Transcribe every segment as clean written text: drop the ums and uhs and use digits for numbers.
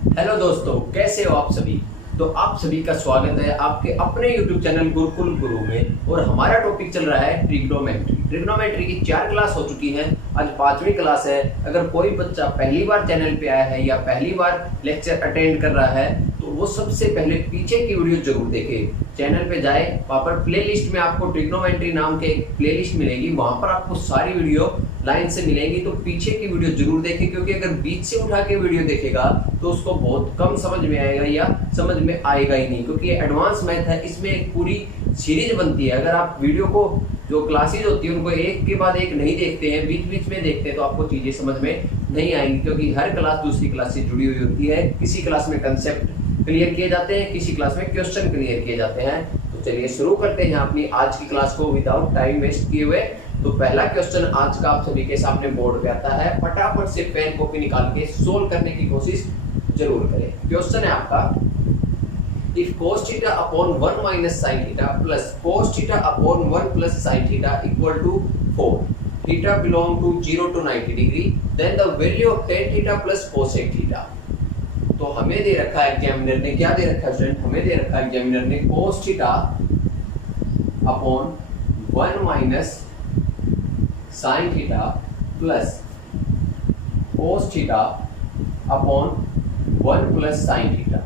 Hello दोस्तों, कैसे हो आप सभी। तो आप सभी का स्वागत है आपके अपने YouTube चैनल गुरुकुल गुरु में। और हमारा टॉपिक चल रहा है ट्रिग्नोमेट्री। ट्रिग्नोमेट्री की 4 क्लास हो चुकी हैं, आज 5वीं क्लास है। अगर कोई बच्चा पहली बार चैनल पे आया है या पहली बार लेक्चर अटेंड कर रहा है तो वो सबसे पहले पीछे की वीडियो जरूर देखे। चैनल पे जाए, वहाँ पर प्लेलिस्ट में आपको ट्रिग्नोमेट्री नाम के एक प्लेलिस्ट मिलेगी, वहाँ पर आपको सारी वीडियो लाइन से मिलेंगी। तो पीछे की वीडियो जरूर देखें, क्योंकि अगर बीच से उठा के वीडियो देखेगा तो उसको बहुत कम समझ में आएगा या समझ में आएगा ही नहीं, क्योंकि ये एडवांस मैथ है। इसमें एक पूरी सीरीज बनती है। अगर आप वीडियो को जो क्लासेज होती है उनको एक के बाद एक नहीं देखते हैं, बीच बीच में देखते हैं, तो आपको चीजें समझ में नहीं आएंगी, क्योंकि हर क्लास दूसरी क्लास से जुड़ी हुई होती है। किसी क्लास में कंसेप्ट क्लियर किए जाते हैं, किसी क्लास में क्वेश्चन क्लियर किए जाते हैं। तो चलिए शुरू करते हैं अपनी आज की क्लास को विदाउट टाइम वेस्ट किए हुए। तो पहला क्वेश्चन आज का आप सभी के सामने बोर्ड पे आता है, फटाफट से पेन कॉपी निकाल के सोल्व करने की कोशिश जरूर करें। क्वेश्चन है आपका, if cos theta upon 1 minus sin theta plus cos theta upon 1 plus sin theta equal to 4, theta belong to 0 to 90 degree, then the value of tan theta plus cosec theta। तो हमें दे रखा है examiner ने, क्या दे रखा है student, हमें दे रखा है एग्जामिनर ने cos theta upon 1 minus sin theta plus cos theta upon 1 plus sin theta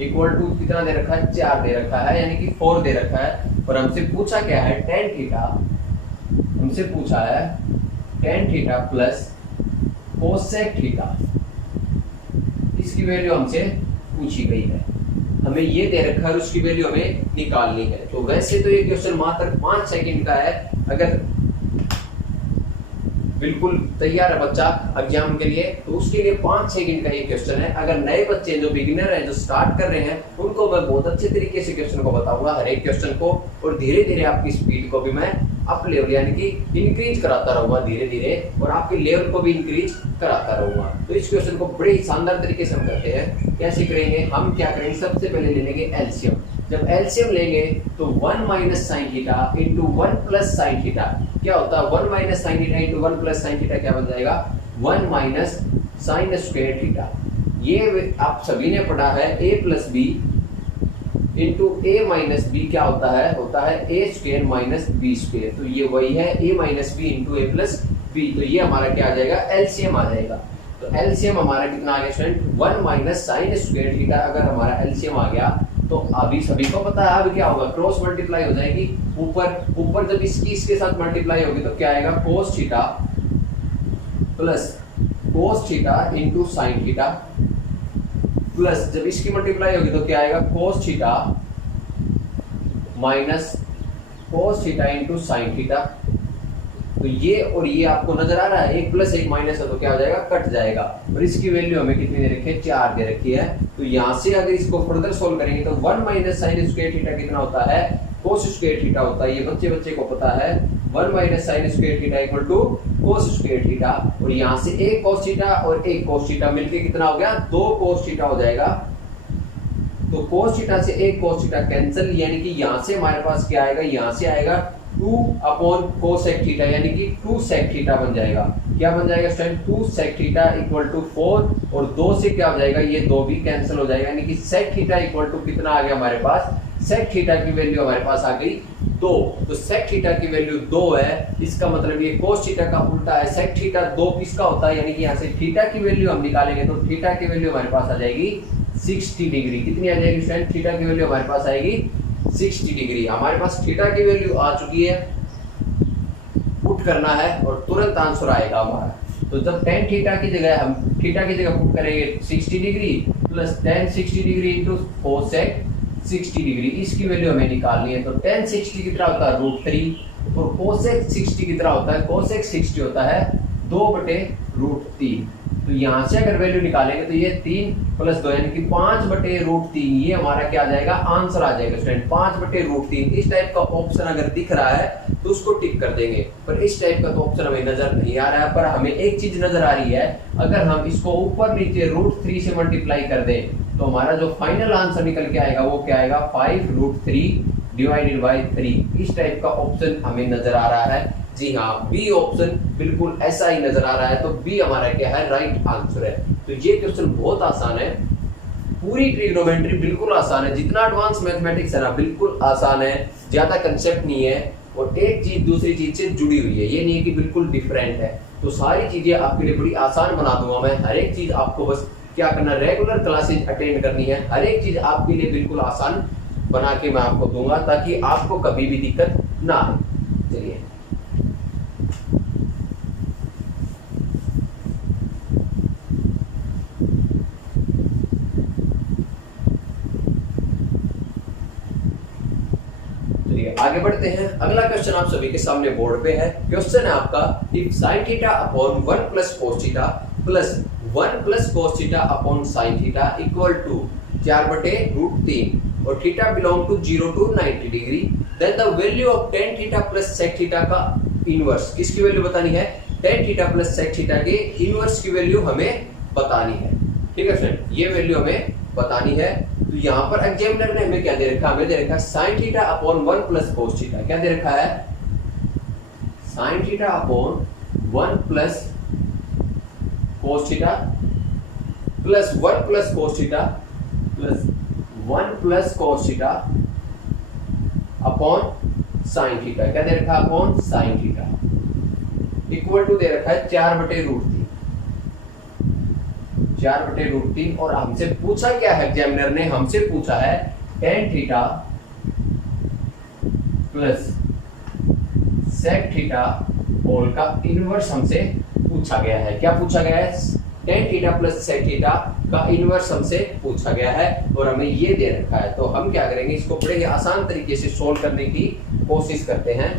equal to कितना दे रखा है, 4 दे रखा है, यानी कि 4 दे रखा है। और हमसे पूछा क्या है, tan थीटा, हमसे पूछा है tan theta plus cosec theta, इसकी वैल्यू हमसे पूछी गई है। हमें ये दे रखा है और उसकी वैल्यू हमें निकालनी है। तो वैसे तो ये क्वेश्चन मात्र 5 सेकंड का है। अगर बिल्कुल तैयार है बच्चा एग्जाम के लिए तो उसके लिए 5 सेकंड का ये क्वेश्चन है। अगर नए बच्चे जो बिगिनर हैं, जो स्टार्ट कर रहे हैं, उनको मैं बहुत अच्छे तरीके से क्वेश्चन को बताऊंगा, हर एक क्वेश्चन को, और धीरे धीरे आपकी स्पीड को भी मैं अप लेवल यानी कि इंक्रीज कराता रहूंगा धीरे धीरे, और आपके लेवल को भी इंक्रीज कराता रहूंगा। तो इस क्वेश्चन को बड़े ही शानदार तरीके से हम करते हैं। कैसे करेंगे, हम क्या करेंगे, सबसे पहले ले लेंगे एलसीएम। जब एलसीएम लेंगे तो 1 minus sine theta into 1 plus sine theta क्या होता है, 1 minus sine theta into 1 plus sine theta क्या बन जाएगा, 1 माइनस साइन स्क्वायर थीटा। ये आप सभी ने पढ़ा है, ए plus B into A minus B क्या होता है ए स्क्वायर माइनस बी स्क्वायर। तो ये वही है, ए माइनस बी इंटू ए प्लस बी। तो ये हमारा क्या आ जाएगा, एलसीएम आ जाएगा। तो एलसीएम हमारा कितना आ गया student, 1 minus sine square theta. अगर हमारा एलसीएम आ गया तो अभी सभी को पता है अब क्या होगा, क्रॉस मल्टीप्लाई हो जाएगी। ऊपर जब इसकी इसके साथ मल्टीप्लाई होगी तो क्या आएगा, cos theta plus cos theta into sine theta, plus जब इसकी मल्टीप्लाई होगी तो क्या आएगा, cos theta minus cos theta into sine theta. तो ये और ये आपको नजर आ रहा है, 1 प्लस 1 माइनस है तो क्या हो जाएगा, कट जाएगा। और इसकी वैल्यू हमें कितनी दे रखी है, 4 दे रखी है। तो यहाँ से अगर इसको फर्दर सोल्व करेंगे तो 1 माइनस साइन स्क्वायर थीटा कितना होता है, cos स्क्वायर थीटा होता है। ये बच्चे को पता है, 1 minus sine square theta equal to cos square theta. और यहाँ से एक cos थीटा और एक cos थीटा मिलके कितना हो गया, 2 cos थीटा हो जाएगा। तो cos थीटा से एक cos थीटा कैंसिल, यानी कि यहाँ से हमारे पास क्या आएगा, यहाँ से आएगा 2 अपॉन कोसेक थीटा, यानी कि 2 सेक थीटा बन जाएगा। क्या बन जाएगा student, 2 sec theta equal to 4, और 2 से क्या हो जाएगा, ये 2 भी कैंसिल हो जाएगा, यानी कि सेक थीटा इक्वल टू कितना आ गया हमारे पास, सेक थीटा की वैल्यू हमारे पास आ गई 2। तो सेक थीटा की वैल्यू 2 है, इसका मतलब ये कोस थीटा का उल्टा है। सेक थीटा 2 किसका होता है, यानी कि यहाँ से थीटा की वैल्यू हम निकालेंगे तो थीटा की वैल्यू हमारे पास आ जाएगी 60 डिग्री। कितनी आ जाएगी स्टूडेंट, थीटा की वैल्यू हमारे पास आएगी 60 डिग्री। हमारे पास थीटा की वैल्यू आ चुकी है, पुट करना है और तुरंत आंसर आएगा हमारा। तो जब tan थीटा की जगह हम थीटा की जगह पुट करेंगे 60 degree plus tan 60 degree into cosec 60 degree, इसकी वैल्यू हमें निकालनी है। तो tan 60 कितना होता है, √3, और cosec 60 कितना होता है, cosec 60 होता है 2/√3। तो यहाँ से अगर वैल्यू निकालेंगे तो ये 3 प्लस 2 यानी कि 5/√3, ये हमारा क्या आ जाएगा, आंसर आ जाएगा स्टूडेंट 5/√3। इस टाइप का ऑप्शन अगर दिख रहा है तो उसको टिक कर देंगे, पर इस टाइप का तो ऑप्शन हमें नजर नहीं आ रहा है। पर हमें एक चीज नजर आ रही है, अगर हम इसको ऊपर नीचे √3 से मल्टीप्लाई कर दें तो हमारा जो फाइनल आंसर निकल के आएगा वो क्या आएगा, 5√3 डिवाइडेड बाय 3। इस टाइप का ऑप्शन हमें नजर आ रहा है। जी हाँ, बी ऑप्शन बिल्कुल ऐसा ही नजर आ रहा है। तो बी हमारा क्या है, राइट आंसर है। तो ये क्वेश्चन बहुत आसान है, पूरी ट्रिग्नोमेट्री बिल्कुल आसान है, जितना एडवांस मैथमेटिक्स है ना बिल्कुल आसान है, ज्यादा कंसेप्ट नहीं है और एक चीज दूसरी चीज से जुड़ी हुई है, ये नहीं है कि बिल्कुल डिफरेंट है। तो सारी चीजें आपके लिए बड़ी आसान बना दूंगा मैं, हर एक चीज आपको बस क्या करना, रेगुलर क्लासेज अटेंड करनी है, हर एक चीज आपके लिए बिल्कुल आसान बना के मैं आपको दूंगा ताकि आपको कभी भी दिक्कत ना आए। चलिए आगे बढ़ते हैं। अगला क्वेश्चन आप सभी के सामने बोर्ड पे है। क्वेश्चन है आपका, if sin theta upon 1 plus cos theta plus 1 plus cos theta upon sin theta equal to 4/√3 और theta belong to 0 to 90 degree, then the value of tan theta plus sec theta का inverse, किसकी value बतानी है, tan theta plus sec theta के inverse की value हमें बतानी है। ठीक है फ्रेंड, ये वैल्यू हमें बतानी है। तो यहाँ पर एग्जामिनर ने हमें क्या दे रखा है, हमें दे रखा है sin theta upon 1 plus cos theta, क्या दे रखा है, sin theta upon 1 plus cos theta plus 1 plus cos theta plus 1 plus cos theta upon sin theta, क्या दे रखा है, upon sin theta equal to दे रखा है 4/√3, 4/√3 और हमसे पूछा क्या है, एग्जामिनर ने हमसे पूछा है tan theta plus sec theta whole का इनवर्स हमसे पूछा गया है। क्या पूछा गया है, tan theta plus sec theta का इनवर्स हमसे पूछा गया है और हमें ये दे रखा है। तो हम क्या करेंगे, इसको बड़े ही आसान तरीके से सोल्व करने की कोशिश करते हैं।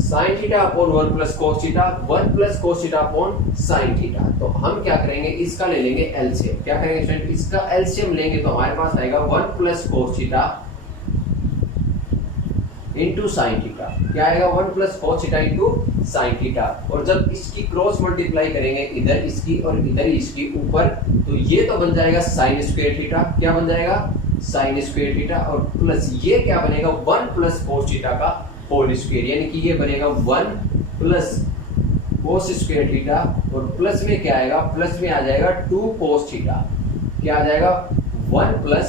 sin theta upon 1 plus cos theta, 1 plus cos theta upon sin theta. तो हम क्या करेंगे, इसका ले लेंगे एलसीएम। क्या करेंगे स्टूडेंट, इसका एलसीएम लेंगे तो हमारे पास आएगा 1 plus cos theta into sin theta, क्या आएगा, 1 plus cos theta into sin theta. और जब इसकी क्रॉस मल्टीप्लाई करेंगे इधर इसकी और इधर इसकी ऊपर, तो ये तो बन जाएगा sin स्क्वायर थीटा, क्या बन जाएगा, sin स्क्वायर थीटा, और प्लस ये क्या बनेगा, 1 प्लस cos थीटा का होल स्क्वायर, यानी कि ये बनेगा 1 प्लस cos स्क्वायर थीटा और प्लस में क्या आएगा, प्लस में आ जाएगा 2 cos थीटा, क्या आ जाएगा, 1 plus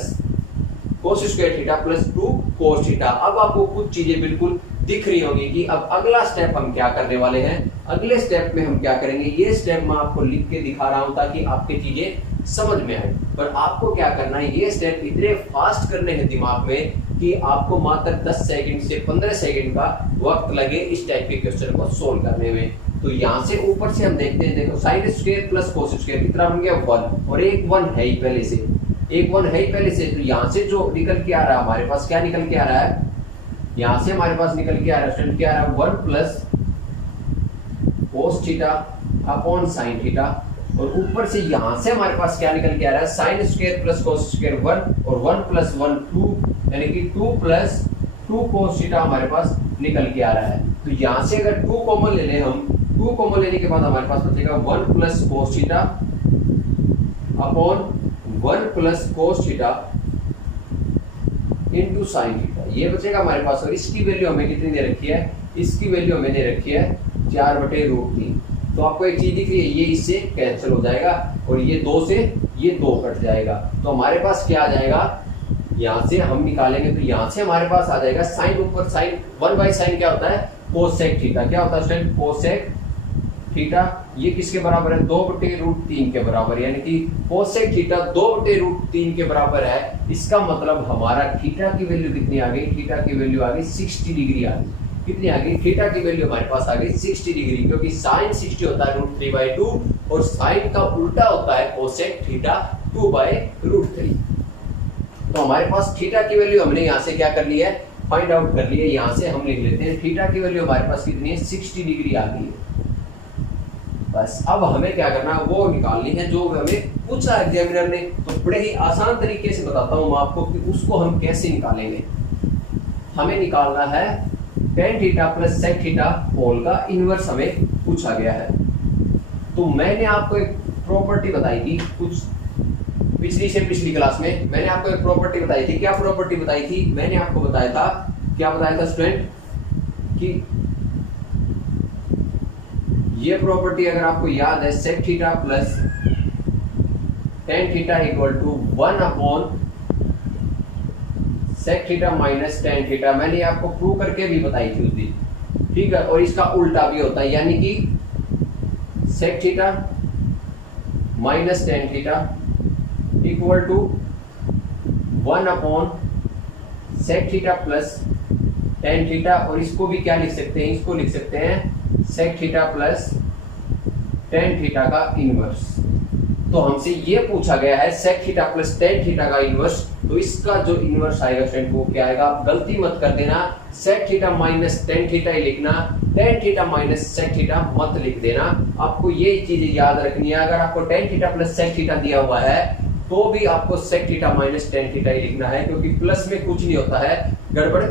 cos square theta plus 2 cos theta. अब आपको कुछ चीजें बिल्कुल दिख रही होंगी कि अब अगला स्टेप हम क्या करने वाले हैं। अगले स्टेप में हम क्या करेंगे, ये स्टेप मैं आपको लिख के दिखा रहा हूं ताकि आपके चीजें समझ में आए, पर आपको क्या करना है, ये स्टेप इतने फास्ट करने हैं दिमाग में कि आपको मात्र 10 सेकंड से 15 सेकंड का वक्त लगे इस टाइप के क्वेश्चन को सोल्व करने में। तो यहाँ से ऊपर से हम देखते हैं, देखो sin square plus cos square कितना बन गया, 1, और एक 1 है ही पहले से, एक 1 है ही पहले से। तो यहाँ से जो निकल के आ रहा है हमारे पास, क्या निकल के आ रहा है, यहाँ से हमारे पास निकल के आ रहा है, क्या आ रहा है, 1 plus cos theta upon sin theta, और ऊपर से यहाँ से हमारे पास क्या निकल के आ रहा है, sin square plus cos square 1 और 1 प्लस 1 2, यानी कि 2 प्लस 2 cos थीटा हमारे पास निकल के आ रहा है। तो यहाँ से अगर 2 कॉमन ले लें हम, 2 कॉमन लेने के बाद हमारे पास बचेगा 1 plus cos theta upon 1 plus cos theta into sin theta, ये बचेगा हमारे पास। और इसकी वैल्यू हमें कितनी दे रखी है, इसकी वैल्यू हमें दे रखी है 4/√3। तो आपको एक चीज दिख रही है, ये इससे कैंसिल हो जाएगा और ये 2 से ये 2 कट जाएगा। तो हमारे पास क्या आ जाएगा, यहाँ से हम निकालेंगे तो यहाँ से हमारे पास आ जाएगा साइन, ऊपर साइन 1/sin क्या होता है, कोसेक थीटा, क्या होता है स्टूडेंट, कोसेक थीटा। ये किसके बराबर है, 2/√3 के बराबर, यानी कि कोसेक थीटा 2/√3 के बराबर है। इसका मतलब हमारा थीटा की वैल्यू कितनी आ गई, थीटा की वैल्यू आ गई 60 डिग्री आ गई। कितनी आ गई, थीटा की वैल्यू हमारे पास आ गई 60 डिग्री, क्योंकि साइन 60 होता है √3/2 और साइन का उल्टा होता है कोसेक थीटा 2/√3। तो हमारे पास थीटा की वैल्यू हमने यहाँ से क्या कर ली है, फाइंड आउट कर ली है। यहाँ से हम लिख लेते हैं थीटा की वैल्यू हमारे पास कितनी है, 60 डिग्री आ गई है। बस अब हमें क्या करना है, वो निकालनी है जो हमें पूछा एग्जामिनर ने। तो बड़े ही आसान तरीके से बताता हूँ मैं आपको कि उसको हम कैसे निकालेंगे। हमें निकालना है tan theta plus sec theta whole का इनवर्स हमें पूछा गया है। तो मैंने आपको एक प्रॉपर्टी बताई थी कुछ पिछली क्लास में, मैंने आपको एक प्रॉपर्टी बताई थी। क्या प्रॉपर्टी बताई थी, मैंने आपको बताया था, क्या बताया था स्टूडेंट, कि ये प्रॉपर्टी अगर आपको याद है, sec theta plus tan theta equal to 1 upon sec theta minus tan theta. मैंने आपको प्रूव करके भी बताई थी उस दिन, ठीक है। और इसका उल्टा भी होता है, यानी कि sec theta minus tan theta equal to 1 upon sec theta plus tan theta. और इसको भी क्या लिख सकते हैं, इसको लिख सकते हैं sec theta plus tan theta का इनवर्स। तो हमसे ये पूछा गया है sec theta plus tan theta का इनवर्स, तो इसका जो इनवर्स आएगा स्टूडेंट वो क्या आएगा, आप गलती मत कर देना, sec theta minus tan theta ही लिखना, tan theta minus sec theta मत लिख देना। आपको ये चीज याद रखनी है, अगर आपको tan theta plus sec theta दिया हुआ है तो भी आपको sec theta minus tan theta ही लिखना है, क्योंकि प्लस में कुछ नहीं होता है, गड़बड़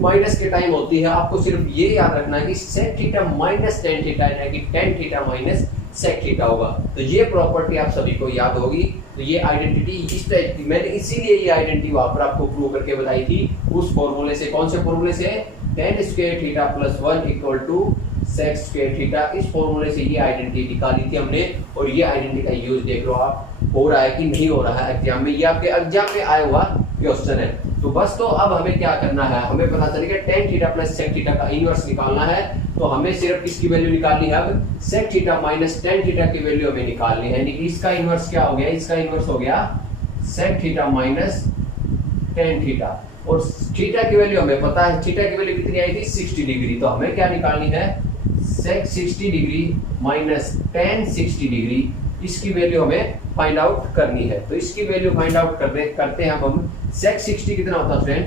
माइनस के टाइम होती है। आपको सिर्फ ये याद रखना है कि sec theta minus tan theta है, कि tan theta minus sec theta होगा। तो ये प्रॉपर्टी आप सभी को याद होगी। तो ये आइडेंटिटी इस टाइप की, मैंने इसीलिए ये आइडेंटिटी वहां पर आपको प्रूव करके बताई थी उस फॉर्मूले से। कौन से फॉर्मूले से, tan square theta plus 1 equal to sec square theta. इस फॉर्मूले से ये आइडेंटिटी निकाली थी हमने, और ये आइडेंटिटी का यूज देख लो आप हो रहा है कि नहीं हो रहा है एग्जाम में। ये आपके एग्जाम में आया हुआ क्वेश्चन है। तो बस, तो अब हमें क्या करना है, हमें पता चलेगा tan theta plus sec theta का इनवर्स निकालना है। तो हमें सिर्फ किसकी वैल्यू निकालनी है, अब sec theta minus tan theta की वैल्यू हमें निकालनी है। यानी कि इसका इनवर्स क्या हो गया, इसका इनवर्स हो गया sec theta minus tan theta. और थीटा की वैल्यू हमें पता है, थीटा की वैल्यू कितनी आई थी, 60 डिग्री। तो हमें क्या निकालनी है, सेक 60 डिग्री माइनस टेन 60 डिग्री, इसकी वैल्यू हमें फाइंड आउट करनी है। तो इसकी वैल्यू फाइंड आउट करते हैं हम। सेक 60 कितना होता है फ्रेंड,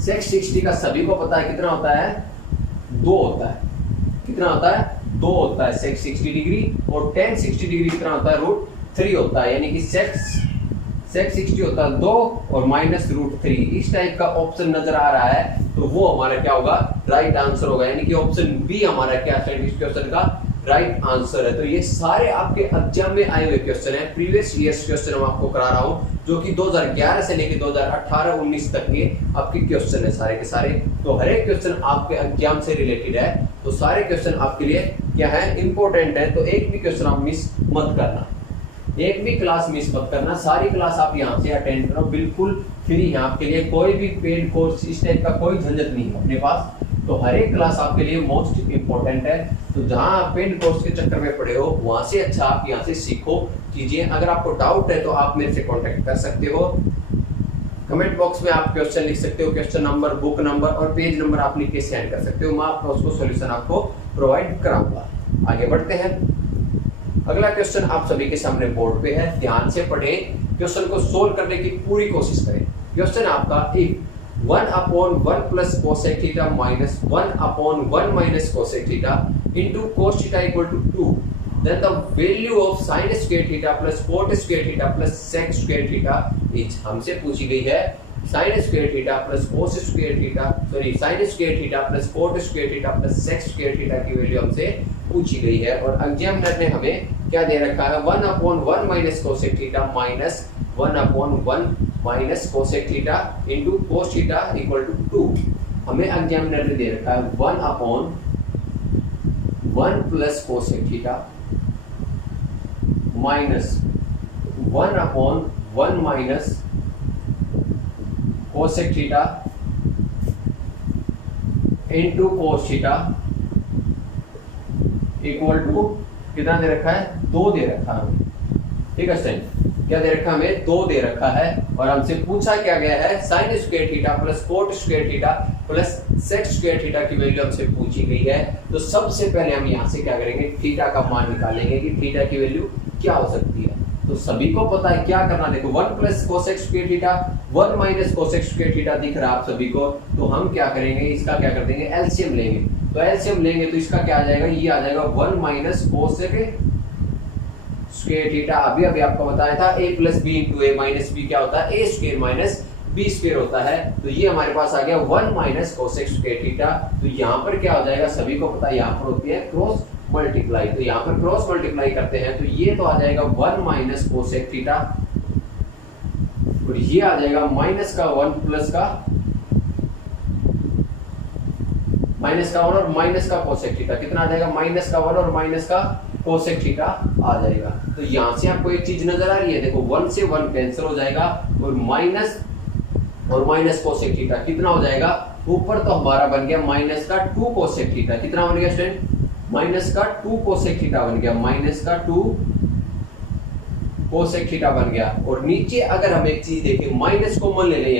सेक 60 का सभी को पता है कितना होता है, 2 होता है। कितना होता है, 2 होता है सेक 60 डिग्री। और टेन 60 डिग्री कितना होता है, √3 होता है। यानी कि सेक 60 होता है 2 और माइनस √3। इस टाइप का ऑप्शन नजर आ रहा है, तो वो हमारा क्या होगा, राइट आंसर होगा। यानी कि ऑप्शन बी हमारा क्या है इस क्वेश्चन का राइट आंसर है। तो ये सारे आपके एग्जाम में आए हुए क्वेश्चन है, प्रीवियस ईयर्स क्वेश्चन हम आपको करा रहा हूं, जो कि 2011 से लेकर 2018-19 तक के आपके क्वेश्चन है सारे के सारे। तो हर एक क्वेश्चन आपके एग्जाम से रिलेटेड है, तो सारे क्वेश्चन आपके लिए क्या है, इंपॉर्टेंट है। तो एक भी क्वेश्चन आप मिस मत करना, एक भी क्लास मिस मत करना। सारी क्लास आप यहाँ से अटेंड करो, बिल्कुल फ्री है आपके लिए। कोई भी पेड कोर्स इस टाइप का कोई झंझट नहीं है अपने पास। तो हर एक क्लास आपके लिए मोस्ट इंपॉर्टेंट है। तो जहां आप पेड कोर्स के चक्कर में पड़े हो, वहां से अच्छा आप यहाँ से सीखो कीजिए। अगर आपको डाउट है तो आप मेरे से कांटेक्ट कर सकते हो, कमेंट बॉक्स में आप क्वेश्चन लिख सकते हो, क्वेश्चन नंबर, बुक नंबर और पेज नंबर आप लिख के सेंड कर सकते हो। मैं आपको उसको सॉल्यूशन आपको प्रोवाइड कराऊंगा। आगे बढ़ते हैं। अगला क्वेश्चन आप सभी के सामने बोर्ड पे है, ध्यान से पढ़ें, क्वेश्चन को सोल्व करने की पूरी कोशिश करें। क्वेश्चन आपका एक 1 upon 1 plus cosec theta minus 1 upon 1 minus cosec theta into cos theta equal to 2. Then the value of sin square theta plus cot square theta plus sec square theta is, हमसे पूछी गई है sin square theta plus cos square theta, sin square theta plus cot square theta plus sec square theta की value हमसे पूछी गई है। और एग्जामिनर ने हमें क्या दे रखा है, 1 upon 1 minus cosec theta minus 1 upon 1 minus cosec theta into cos theta equal to 2। हमें एग्जामिनर ने दे रखा है 1 upon 1 plus cosec theta minus 1 upon 1 minus cosec theta into cos theta equal to कितना दे रखा है, 2 दे रखा है हमें। ठीक है सर, क्या दे रखा हमें, 2 दे रखा है। और हमसे पूछा क्या गया है, sine square theta plus cot square theta plus sec square theta की वैल्यू हमसे पूछी गई है। तो सबसे पहले हम यहाँ से क्या करेंगे, थीटा का मान निकालेंगे कि थीटा की वैल्यू क्या हो सकती है। तो सभी को पता है क्या करना, देखो 1 plus cosec square theta 1 minus cosec square theta दिख रहा है आप सभी को। तो हम क्या करेंगे, इसका क्या कर देंगे, एलसीएम लेंगे। तो एलसीएम लेंगे तो इसका क्या आ जाएगा, ये आ जाएगा 1 माइनस कोसेक स्क्वायर थीटा। अभी आपको बताया था a plus B into A minus B क्या होता है, a square minus B square होता है। तो ये हमारे पास आ गया 1 माइनस कोसेक स्क्वायर थीटा। तो यहाँ पर क्या हो जाएगा, सभी को पता है यहाँ पर होती है क्रॉस मल्टीप्लाई। तो यहाँ पर क्रॉस मल्टीप्लाई करते हैं तो ये तो आ जाएगा 1 माइनस कोसेक थीटा, और ये आ जाएगा माइनस का 1 प्लस का माइनस का 1 और माइनस का कोसेक थीटा। कितना आ जाएगा, माइनस का 1 और माइनस का कोसेक थीटा आ जाएगा। तो यहां से आपको एक चीज नजर आ रही है, देखो 1 से 1 कैंसिल हो जाएगा और माइनस कोसेक थीटा कितना हो जाएगा, ऊपर तो हमारा बन गया माइनस का 2 कोसेक थीटा, कितना बन गया स्टूडेंट, माइनस का 2 कोसेक थीटा बन गया, माइनस का 2 कोसेक थीटा बन गया। और नीचे अगर हम एक चीज देखें, माइनस को मन ले लें,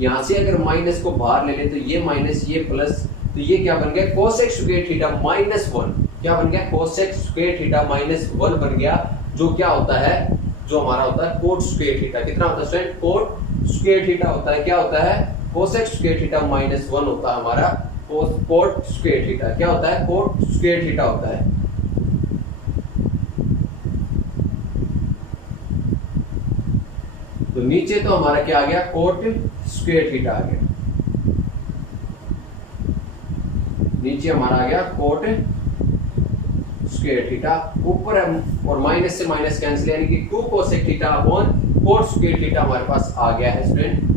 यहां से अगर माइनस को बाहर ले लें तो ये माइनस ये प्लस, तो ये क्या बन गया, कोसेक स्क्वायर थीटा माइनस 1, क्या बन गया, कोसेक स्क्वायर थीटा माइनस 1 बन गया, जो क्या होता है, जो हमारा होता है कोट स्क्वायर थीटा, कितना होता है स्टूडेंट, कोट स्क्वायर थीटा होता है, क्या होता है, कोसेक स्क्वायर थीटा माइनस 1 होता है हमारा कोट स्क्वायर थीटा, क्या होता है, कोट स्क्वायर थीटा होता है। तो नीचे तो हमारा क्या आ गया, कोट स्क्वायर थीटा आ गया, नीचे हमारा आ गया कोट स्क्वायर थीटा, ऊपर हम और माइनस से माइनस कैंसिल, यानी कि 2 cosec theta upon coat square theta हमारे पास आ गया है स्टूडेंट।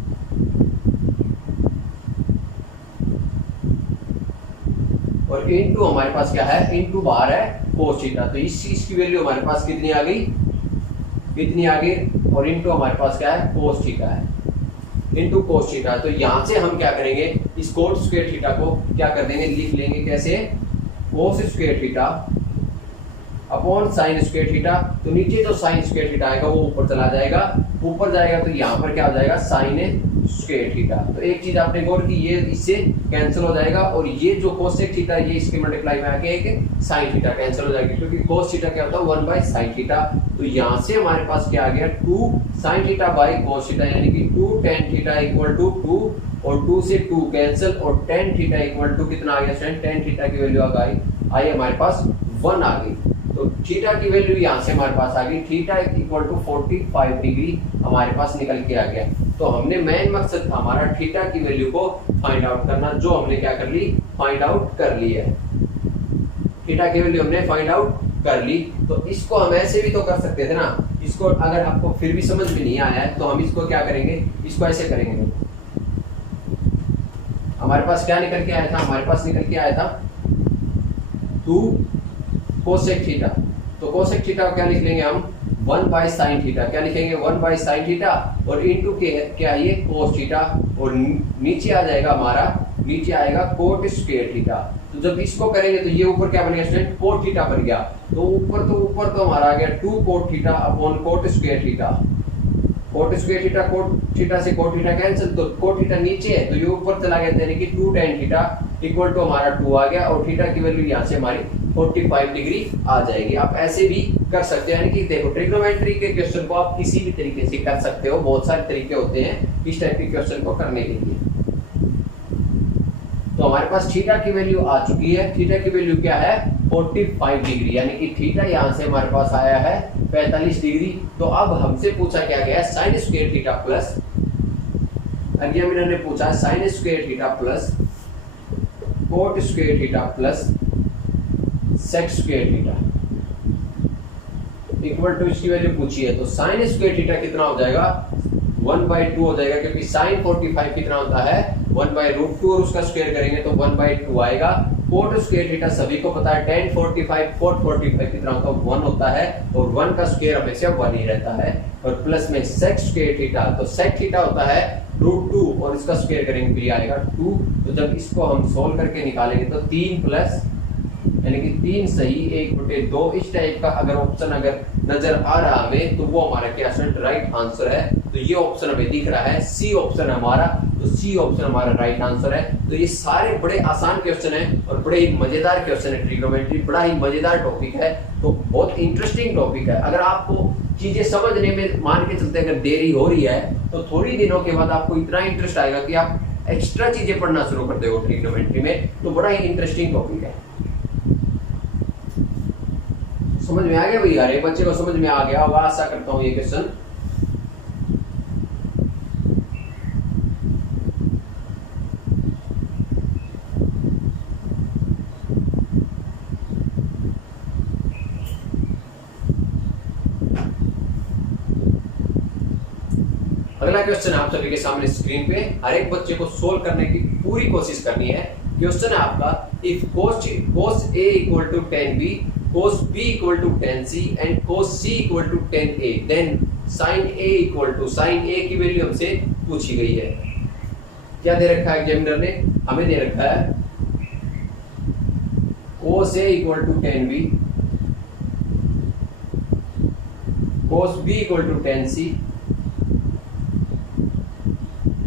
और इनटू हमारे पास क्या है, इनटू बाहर है कोस थीटा, तो इसकी वैल्यू हमारे पास कितनी आ गई, और इनटू हमारे पास क्या है, कोस थीटा है, इनटू कोस थीटा। तो यहां से हम क्या करेंगे, इस कोट स्क्वायर थीटा को क्या कर देंगे, लिख लेंगे कैसे, कोस square theta upon sine square theta. तो नीचे जो साइन स्क्वायर थीटा आएगा वो ऊपर चला जाएगा, ऊपर जाएगा तो यहाँ पर क्या हो जाएगा, साइन स्क्वायर थीटा। तो एक चीज आपने गौर की, ये इससे कैंसिल हो जाएगा, और ये जो कोसेक थीटा ये इसके मल्टीप्लाई में आके एक साइन थीटा कैंसिल हो जाएगी, क्योंकि कोस थीटा क्या होता है 1 बाय साइन थीटा। तो यहाँ से हमारे पास क्या आ गया, 2 sine theta by cos theta, यानी कि 2 tan थीटा इक्वल टू 2, और 2 से 2 कैंसिल, और tan थीटा इक्वल टू कितना आ गया, tan थीटा की वैल्यू आई हमारे पास 1 आ गई। तो थीटा की वैल्यू यहाँ से हमारे पास आ गई, थीटा इक्वल टू 45 डिग्री हमारे पास निकल के आ गया। तो हमने मेन मकसद था हमारा थीटा की वैल्यू को फाइंड आउट करना, जो हमने क्या कर ली, फाइंड आउट कर ली है, थीटा की वैल्यू हमने फाइंड आउट कर ली। तो इसको हम ऐसे भी तो कर सकते थे ना, इसको अगर आपको फिर भी समझ में नहीं आया है तो हम इसको क्या करेंगे, इसको ऐसे करेंगे। हमारे पास क्या निकल के आया था, हमारे पास निकल के आया था 2 कोसेक थीटा। तो कोसेक थीटा क्या लिख लेंगे हम, 1 बाय साइन थीटा, क्या लिखेंगे, 1 बाय साइन थीटा, और इनटू के क्या है ये कोस थीटा, और नीचे आ जाएगा हमारा, नीचे आएगा कोट स्क्वायर थीटा। तो जब इसको करेंगे तो ये ऊपर क्या बन गया स्टूडेंट, कोट थीटा बन गया। तो ऊपर तो हमारा आ गया 2 coat theta upon coat square theta, coat square theta, cot theta से कोट थीटा कैंसिल, तो कोट थीटा नीचे है तो ये ऊपर चला गया, यानी कि 2 tan थीटा इक्वल टू हमारा 2 आ गया, और थीटा की वैल्यू यहाँ से हमारी 45 डिग्री आ जाएगी। आप ऐसे भी कर सकते हो, यानी कि देखो ट्रिग्नोमेट्री के क्वेश्चन को आप किसी भी तरीके से कर सकते हो, बहुत सारे तरीके होते हैं इस टाइप के क्वेश्चन को करने के लिए। तो हमारे पास थीटा की वैल्यू आ चुकी है, थीटा की वैल्यू क्या है, 45 डिग्री, यानी कि थीटा यहाँ से हमारे पास आया है 45 डिग्री। तो अब हमसे पूछा क्या गया, sine square theta plus, examiner ने पूछा sine square theta plus cot square theta plus sec square theta equal to, इसकी वैल्यू पूछी है। तो साइन स्क्वायर थीटा कितना हो जाएगा, 1/2 हो जाएगा, क्योंकि साइन 45 कितना होता है 1/√2, और उसका स्क्वायर करेंगे तो 1/2 आएगा। कोट स्क्वायर थीटा सभी को पता है, tan 45 कोट 45 कितना होता है 1 होता है, और 1 का स्क्वायर हमेशा 1 ही रहता है। और प्लस में सेक स्क्वायर थीटा, तो सेक थीटा होता है √2, और इसका स्क्वायर करेंगे तो ये आएगा 2। तो जब इसको हम सोल्व करके निकालेंगे तो 3 प्लस, यानी कि 3 सही 1/2, इस टाइप का अगर ऑप्शन अगर नजर आ रहा हमें तो वो हमारा क्या राइट आंसर है। तो ये ऑप्शन हमें दिख रहा है, सी ऑप्शन हमारा, तो सी ऑप्शन हमारा राइट आंसर है। तो ये सारे बड़े आसान क्वेश्चन है और बड़े ही मजेदार क्वेश्चन है, ट्रिग्नोमेट्री बड़ा ही मजेदार टॉपिक है, तो बहुत इंटरेस्टिंग टॉपिक है। अगर आपको चीजें समझने में मान के चलते अगर देरी हो रही है तो थोड़ी दिनों के बाद आपको इतना इंटरेस्ट आएगा कि आप एक्स्ट्रा चीजें पढ़ना शुरू कर दोगे ट्रिग्नोमेट्री में। तो बड़ा ही इंटरेस्टिंग टॉपिक है। समझ में आ गया भैया, हर एक बच्चे को समझ में आ गया होगा, आशा करता हूं ये क्वेश्चन। अगला क्वेश्चन आप सभी के सामने स्क्रीन पे, हर एक बच्चे को सोल्व करने की पूरी कोशिश करनी है। क्वेश्चन है आपका, if cos A equal to tan B, cos b equal to tan c and cos c equal to tan a, then sin a equal to sin a की वैल्यू हमसे पूछी गई है। क्या दे रखा है एग्जामिनर ने? हमें दे रखा है cos a equal to tan b, cos b equal to tan c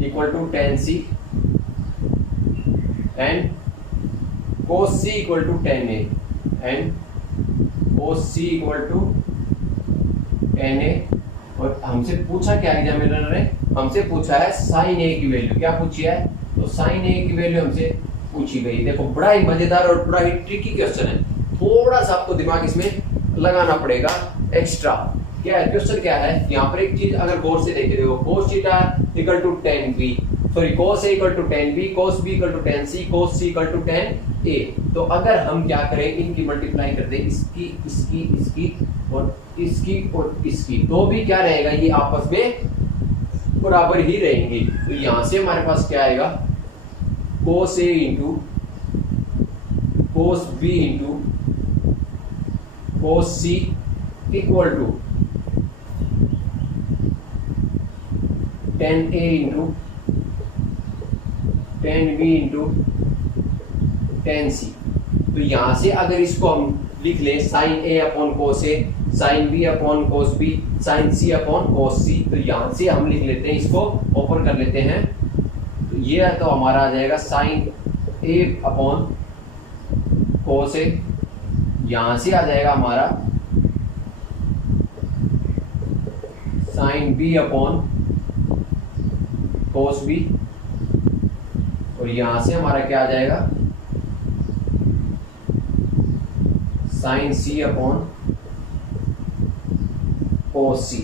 equal to tan c and cos c equal to tan a and cos c equal to tan a। और हमसे पूछा क्या examiner ने? हमसे पूछा है sin a की value. क्या पूछी है? तो sin a की वैल्यू हमसे पूछी गई। देखो बड़ा ही मजेदार और बड़ा ही ट्रिकी क्वेश्चन है, थोड़ा सा आपको दिमाग इसमें लगाना पड़ेगा एक्स्ट्रा। क्या है क्वेश्चन? क्या है यहाँ पर एक चीज अगर गौर से देख रहे हो, cos theta equal to tan b, sorry cos a equal to tan b, cos b equal to tan c, cos c equal to tan a। तो अगर हम क्या करें, इनकी मल्टीप्लाई कर दें, इसकी इसकी इसकी और इसकी, तो भी क्या रहेगा, ये आपस में बराबर ही रहेंगे। तो यहां से हमारे पास क्या आएगा, cos a into cos b into cos c equal to tan a into tan b into tan c। तो यहां से अगर इसको हम लिख लें sin a upon cos a, sin b upon cos b, sin c upon cos c, तो यहां से हम लिख लेते हैं, इसको ओपन कर लेते हैं। तो ये तो हमारा आ जाएगा sin a upon cos a, यहां से आ जाएगा हमारा sin b upon cos b, और यहां से हमारा क्या आ जाएगा sin c upon cos c।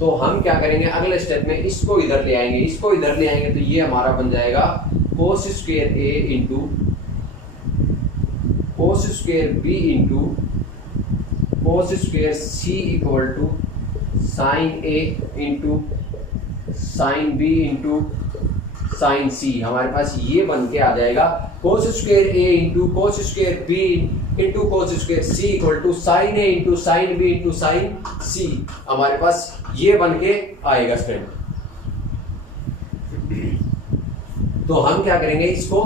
तो हम क्या करेंगे अगले स्टेप में, इसको इधर ले आएंगे, इसको इधर ले आएंगे, तो ये हमारा बन जाएगा cos square a into cos square b into cos square c equal to sin a into sin b into sin c। हमारे पास ये बन के आ जाएगा cos square a into cos square b into cos square c equal to sin a into sin b into sin c। हमारे पास ये बन के आएगा स्टूडेंट। तो हम क्या करेंगे इसको,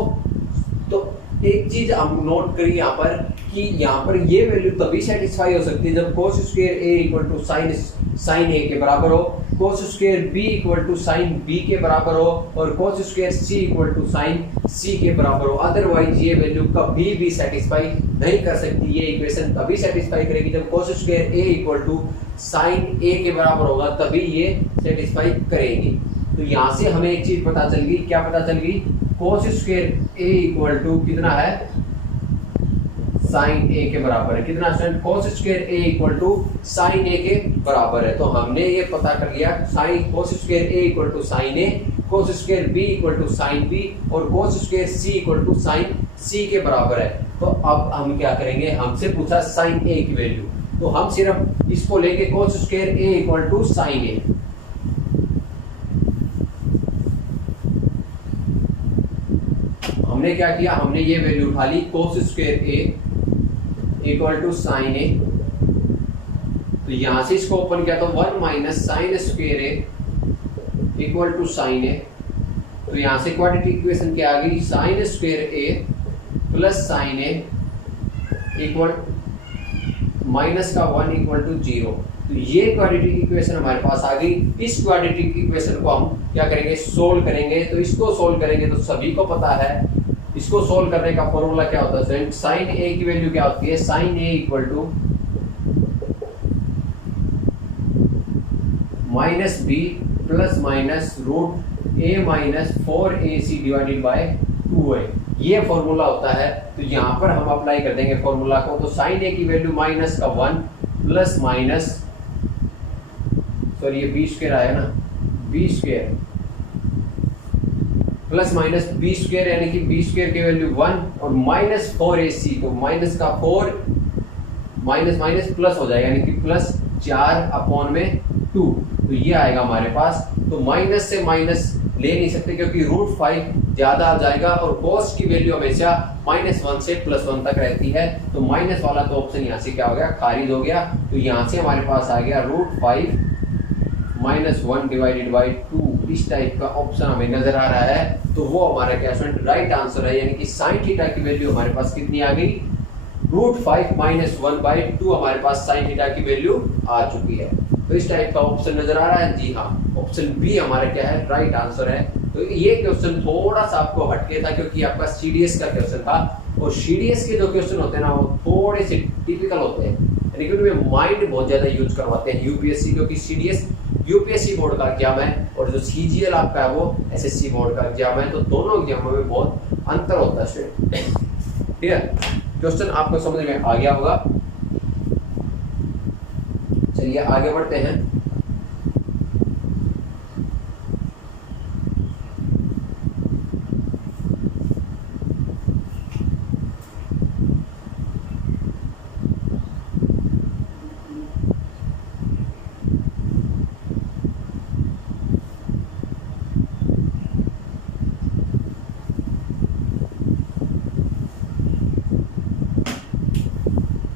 तो एक चीज हम नोट करिए यहाँ पर कि यहाँ पर ये वैल्यू तभी सेटिस्फाई हो सकती है जब cos square a equal to sin a के बराबर हो, cos square b equal to sin b के बराबर हो, और cos square c equal to sin c के बराबर हो। अदरवाइज ये वैल्यू कभी भी सेटिस्फाई नहीं कर सकती। ये इक्वेशन तभी सेटिस्फाई करेगी जब cos square a equal to sin a के बराबर होगा, तभी ये सेटिस्फाई करेगी। तो यहाँ से हमें एक चीज पता चल गई। क्या पता चल गई? cos square a equal to कितना है, sin a के बराबर है। कितना student? cos square a equal to sin a के बराबर है। तो हमने ये पता कर लिया sin cos square a equal to sin a, cos square b equal to sin b, और cos square c equal to sin c के बराबर है। तो अब हम क्या करेंगे, हमसे पूछा sin a की वैल्यू, तो हम सिर्फ इसको लेंगे cos square a equal to sin a। हमने क्या किया, हमने ये वैल्यू उठा ली cos square a equal to sin a। तो यहां से इसको ओपन किया तो 1 minus sine square a equal to sin a। तो यहां से क्वाड्रेटिक इक्वेशन क्या आ गई, sin square a plus sin a equal minus का 1 इक्वल टू 0। तो ये क्वाड्रेटिक इक्वेशन हमारे पास आ गई। इस क्वाड्रेटिक इक्वेशन को हम क्या करेंगे, सोल्व करेंगे। तो इसको सोल्व करेंगे तो सभी को पता है, इसको सोल्व करने का फॉर्मूला क्या होता है, sin a की वैल्यू क्या होती है, sin a इक्वल टू minus B plus minus root a minus 4ac divided by 2a। ये फॉर्मूला होता है। तो यहाँ पर हम अप्लाई कर देंगे फॉर्मूला को। तो sin a की वैल्यू माइनस का 1 प्लस माइनस, सॉरी ये b स्क्वायर आया ना, b square plus minus b square, यानी कि b स्क्वायर की वैल्यू 1 और माइनस 4ac, तो माइनस का 4 माइनस माइनस प्लस हो जाएगा, यानी कि प्लस 4 अपॉन में 2, तो ये आएगा हमारे पास। तो माइनस से माइनस ले नहीं सकते क्योंकि √5 ज्यादा आ जाएगा और कॉस की वैल्यू हमेशा -1 से +1 तक रहती है। तो माइनस वाला तो ऑप्शन यहाँ से क्या हो गया, खारिज हो गया। तो यहाँ से हमारे पास आ गया √5 -1/2, इस टाइप का ऑप्शन हमें नजर आ रहा है। तो वो हमारा क्या स्टूडेंट राइट आंसर है, यानी कि साइन थीटा की वैल्यू हमारे पास कितनी आ गई, √5 -1/2 हमारे पास साइन थीटा की वैल्यू आ चुकी है। तो इस टाइप का ऑप्शन नजर आ रहा है। जी हाँ, ऑप्शन बी हमारा क्या है, राइट आंसर है। तो ये क्वेश्चन थोड़ा सा आपको हटके था क्योंकि आपका सीडीएस का क्वेश्चन था, और सीडीएस के जो क्वेश्चन होते हैं ना वो थोड़े से टिपिकल होते हैं, यानी कि उनमें माइंड बहुत ज्यादा यूज करवाते हैं यूपीएससी, क्योंकि सीडीएस यूपीएससी बोर्ड का एग्जाम है और जो सीजीएल आपका है वो एसएससी बोर्ड का एग्जाम है। तो दोनों एग्जामों में बहुत अंतर होता है। ठीक है, क्वेश्चन आपको समझ में आ गया होगा। चलिए आगे बढ़ते हैं।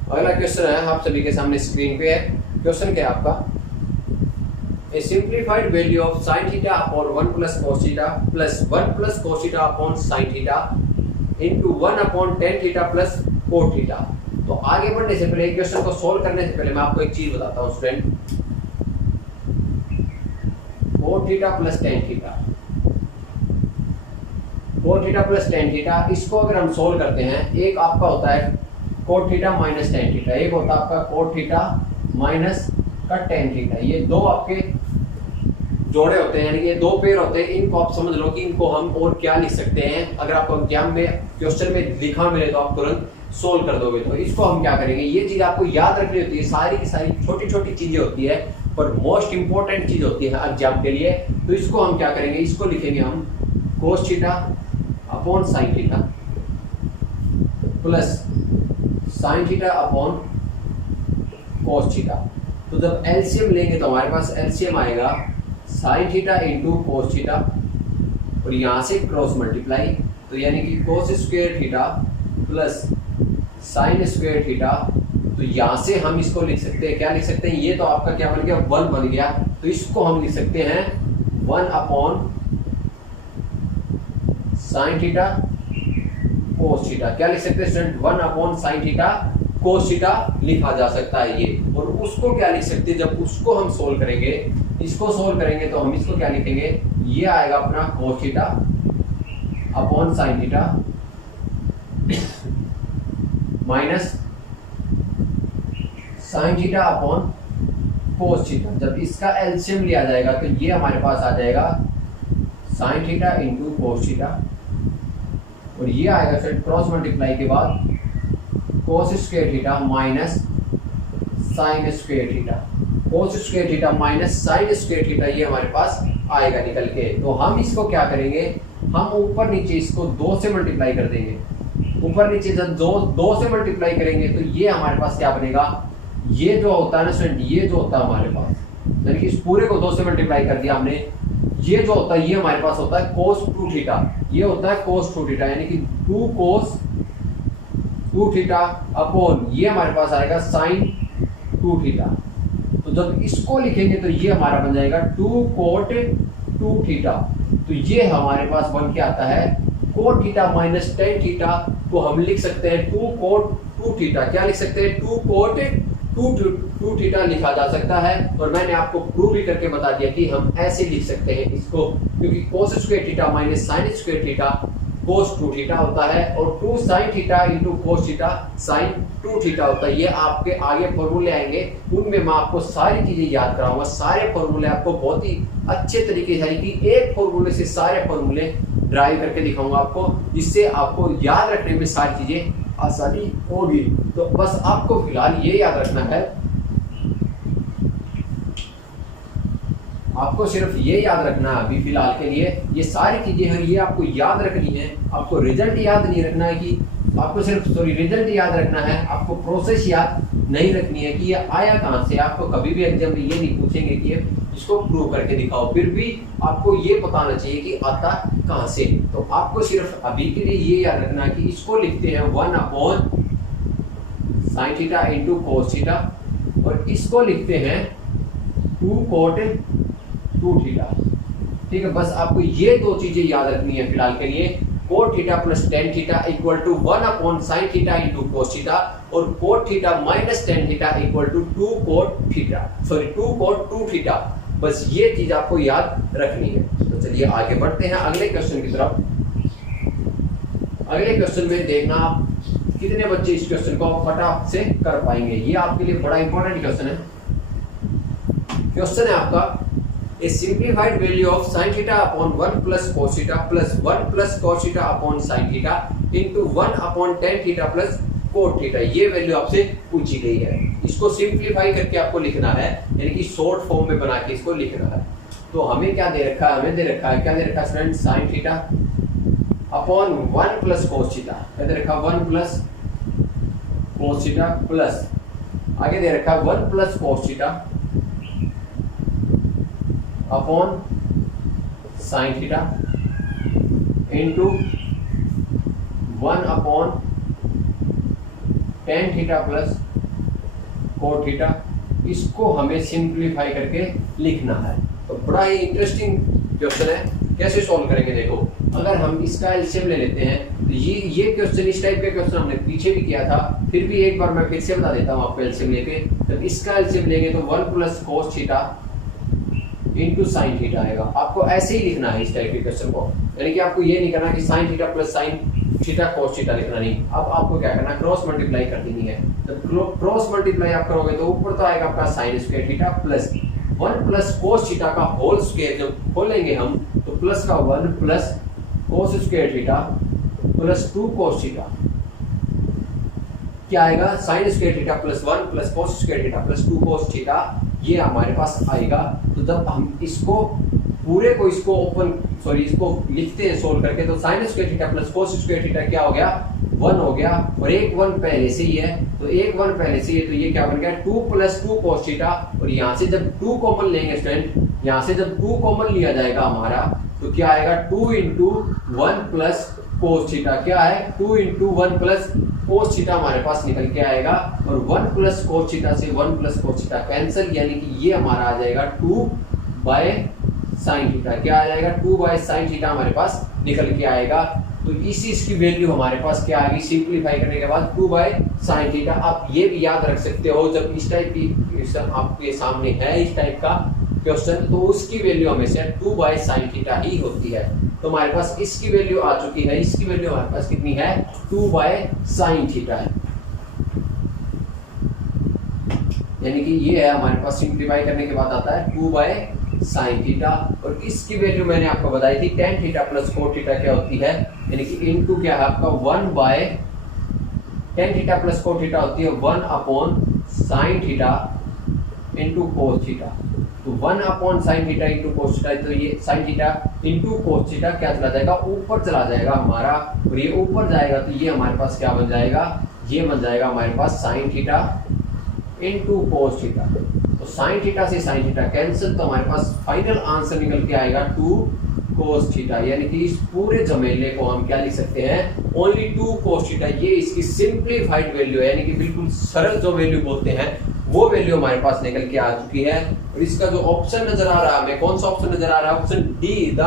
अगला क्वेश्चन है आप सभी के सामने स्क्रीन पे है। क्वेश्चन क्या है आपका, a simplified value of sin theta upon 1 + cos theta plus 1 + cos theta upon sin theta into 1 upon tan theta plus cot theta. तो आगे बढ़ने से पहले क्वेश्चन को सॉल्व करने से पहले मैं आपको एक चीज बताता हूं student, cot theta plus tan theta, cot theta plus tan theta, इसको अगर हम सॉल्व करते हैं, एक आपका होता है cot theta minus tan theta, एक होता है आपका cot थीटा माइनस का tan थीटा। ये दो आपके जोड़े होते हैं, यानी ये दो पेयर होते हैं। इनको आप समझ लो कि इनको हम और क्या लिख सकते हैं। अगर आपको एग्जाम में क्वेश्चन में लिखा मिले तो आप तुरंत सोल्व कर दोगे। तो इसको हम क्या करेंगे, ये चीज आपको याद रखनी होती है, सारी की सारी छोटी छोटी चीजें होती है पर मोस्ट इंपॉर्टेंट चीज होती है एग्जाम के लिए। तो इसको हम क्या करेंगे, इसको लिखेंगे हम cos theta upon sin theta plus sin theta upon cos theta. तो जब एलसीएम लेंगे तो हमारे पास एलसीएम आएगा sin theta into cos theta और यहाँ से क्रॉस मल्टीप्लाई, तो यानी कि cos square theta plus sin square theta. तो यहाँ से हम इसको लिख सकते हैं, क्या लिख सकते हैं, ये तो आपका क्या बन गया, 1 बन गया। तो इसको हम लिख सकते हैं 1 upon sin theta cos theta. क्या लिख सकते हैं student, 1 upon sin theta cos theta लिखा जा सकता है ये। और उसको क्या लिख सकते हैं, जब उसको हम सोल्व करेंगे, इसको सोल्व करेंगे तो हम इसको क्या लिखेंगे, ये आएगा अपना cos theta upon sin theta minus sin theta upon cos theta. जब इसका एलसीएम लिया जाएगा तो ये हमारे पास आ जाएगा sin theta into cos theta और ये आएगा फिर क्रॉस मल्टीप्लाई के बाद cos square theta minus sin square theta, cos square theta minus sin square theta, ये हमारे पास आएगा निकल के। तो हम इसको क्या करेंगे, हम ऊपर नीचे इसको 2 से मल्टीप्लाई कर देंगे। ऊपर नीचे जब 2 से मल्टीप्लाई करेंगे तो ये हमारे पास क्या बनेगा, ये जो होता है ना स्टूडेंट, ये जो होता है हमारे पास, यानी कि इस पूरे को 2 से मल्टीप्लाई कर दिया हमने, ये जो होता है ये हमारे पास होता है cos 2 थीटा, ये होता है cos 2 थीटा, यानी कि 2 cos 2 थीटा अपॉन ये हमारे पास आएगा sin 2 थीटा। तो जब इसको लिखेंगे तो ये हमारा बन जाएगा 2 cot 2 थीटा। तो ये हमारे पास बन के आता है cot theta minus tan theta को हम लिख सकते हैं 2 cot 2 थीटा। क्या लिख सकते हैं, 2 cot 2 थीटा लिखा जा सकता है। और मैंने आपको प्रूव भी करके बता दिया कि हम ऐसे लिख सकते हैं इसको, क्योंकि cos square theta minus sin square theta cos 2 theta होता है और 2 sin theta into cos theta sin 2 theta होता है। ये आपके आगे फॉर्मूले आएंगे, उनमें मैं आपको सारी चीजें याद कराऊंगा। सारे फॉर्मूले आपको बहुत ही अच्छे तरीके से, कि एक फॉर्मूले से सारे फॉर्मूले ड्राइव करके दिखाऊंगा आपको, जिससे आपको याद रखने में सारी चीजें आसानी होगी। तो बस आपको फिलहाल ये याद रखना है, आपको सिर्फ ये याद रखना है अभी फिलहाल के लिए, ये सारी चीजें हैं ये आपको याद रखनी है। आपको रिजल्ट याद नहीं रखना है कि आपको सिर्फ रिजल्ट याद रखना है, आपको प्रोसेस याद नहीं रखनी है कि ये आया कहाँ से। आपको कभी भी एग्जाम में ये नहीं पूछेंगे कि ये इसको प्रूव करके दिखाओ, फिर भी आपको ये बताना चाहिए कि आता कहाँ से। तो आपको सिर्फ अभी के लिए ये याद रखना कि इसको लिखते हैं 1 sin theta into cos theta, और इसको लिखते हैं 2 cot 2 थीटा। ठीक है, बस आपको ये दो चीजें याद रखनी है फिलहाल के लिए। cot theta plus tan theta equal to 1 sin theta into cos theta, और cot theta minus tan theta equal to 2 cot theta, 2 cot 2 theta. बस ये चीज आपको याद रखनी है। तो चलिए आगे बढ़ते हैं अगले क्वेश्चन की तरफ। अगले क्वेश्चन में देखना आप कितने बच्चे इस क्वेश्चन को फटाफट से कर पाएंगे। ये आपके लिए बड़ा इंपॉर्टेंट क्वेश्चन है। क्वेश्चन है आपका, a simplified value of sin theta upon 1 plus cos theta plus 1 plus cos theta upon sin theta into 1 upon tan theta plus cot theta. ये वैल्यू आपसे पूछी गई है। इसको सिंप्लीफाई करके आपको लिखना है, यानी कि शॉर्ट फॉर्म में बना के इसको लिखना है। तो हमें क्या दे रखा है, हमें दे रखा है, क्या दे रखा है student, sin theta upon 1 plus cos theta. क्या दे रखा है, 1 प्लस cos थीटा प्लस आगे दे रखा है 1 plus cos theta upon sin theta into 1 upon tan theta plus cot theta. इसको हमें सिंप्लीफाई करके लिखना है। तो बड़ा ही इंटरेस्टिंग क्वेश्चन है। कैसे सॉल्व करेंगे देखो, अगर हम इसका एलसीएम ले लेते हैं तो ये क्वेश्चन, इस टाइप का क्वेश्चन हमने पीछे भी किया था, फिर भी एक बार मैं फिर से बता देता हूँ आपको एलसीएम लेके। तो इसका एलसीएम लेंगे तो 1 plus cos theta into sin theta आएगा। आपको ऐसे ही लिखना है इस टाइप के क्वेश्चन को, यानी कि आपको ये नहीं करना कि sin theta plus sin theta cos theta लिखना नहीं। अब आपको क्या करना है, क्रॉस मल्टीप्लाई कर देनी है। तो क्रॉस मल्टीप्लाई आप करोगे तो ऊपर तो आएगा आपका sin square theta plus 1 plus cos theta का होल स्क्वायर जब खोलेंगे हम तो प्लस का 1 plus cos square theta plus 2 cos theta, क्या आएगा, sin square theta plus 1 plus cos square theta plus 2 cos theta, ये हमारे पास आएगा। तो जब हम इसको पूरे को इसको लिखते हैं सोल्व करके, तो sin square theta plus cos square theta क्या हो गया, 1 हो गया, और एक 1 पहले से ही है, तो एक 1 पहले से ही है, तो ये क्या बन गया 2 प्लस 2 cos थीटा। और यहाँ से जब 2 कॉमन लेंगे स्टूडेंट, यहाँ से जब 2 कॉमन लिया जाएगा हमारा, तो क्या आएगा 2 इंटू 1 प्लस cos थीटा। क्या है, 2 इंटू 1 प्लस cos थीटा हमारे पास निकल के आएगा, और 1 प्लस cos थीटा से 1 प्लस cos थीटा कैंसिल, यानी कि ये हमारा आ जाएगा 2 बाय sin थीटा। क्या आ जाएगा, 2 बाय sin थीटा हमारे पास निकल के आएगा। तो इसकी वैल्यू हमारे पास क्या आ गई, सिंप्लीफाई करने के बाद 2 बाय sin थीटा। आप ये भी याद रख सकते हो, जब इस टाइप की क्वेश्चन आपके सामने है, इस टाइप का क्वेश्चन, तो उसकी वैल्यू हमेशा 2 बाय sin थीटा ही होती है। तो हमारे पास इसकी वैल्यू आ चुकी है, इसकी वैल्यू हमारे पास कितनी है, 2 बाय sin थीटा है। यानी कि ये है हमारे पास, सिंप्लीफाई करने के बाद आता है 2 बाय sin थीटा। और इसकी वैल्यू मैंने आपको बताई थी tan theta plus cot theta क्या होती है, यानी कि इनटू क्या है आपका 1 by tan theta plus cot theta होती है 1 upon sin theta into cos theta. तो 1 upon sin theta into cos theta, तो ये sin theta into cos theta क्या चला जाएगा, ऊपर चला जाएगा हमारा, और ये ऊपर जाएगा तो ये हमारे पास क्या बन जाएगा, ये बन जाएगा हमारे पास sin theta into cos theta. तो sin थीटा से sin थीटा कैंसिल, तो हमारे पास फाइनल आंसर निकल के आएगा 2 cos थीटा। यानी कि इस पूरे जमेले को हम क्या लिख सकते हैं, ओनली 2 cos थीटा। ये इसकी सिंप्लीफाइड वैल्यू है, यानी कि बिल्कुल सरल जो वैल्यू बोलते हैं वो वैल्यू हमारे पास निकल के आ चुकी है। और इसका जो ऑप्शन नजर आ रहा है हमें, कौन सा ऑप्शन नजर आ रहा है, option D the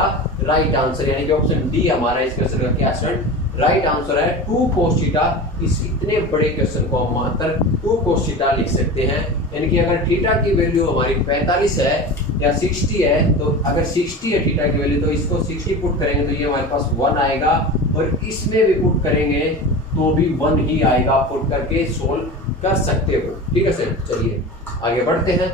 right answer, यानी कि ऑप्शन डी हमारा इस क्वेश्चन का क्या स्टूडेंट राइट आंसर है 2 cos थीटा। इस इतने बड़े क्वेश्चन को हम मात्र 2 cos थीटा लिख सकते हैं। यानी कि अगर थीटा की वैल्यू हमारी 45 है या 60 है, तो अगर 60 है थीटा की वैल्यू, तो इसको 60 पुट करेंगे तो ये हमारे पास 1 आएगा, और इसमें भी पुट करेंगे तो भी 1 ही आएगा। पुट करके सोल्व कर सकते हो, ठीक है सर। चलिए आगे बढ़ते हैं।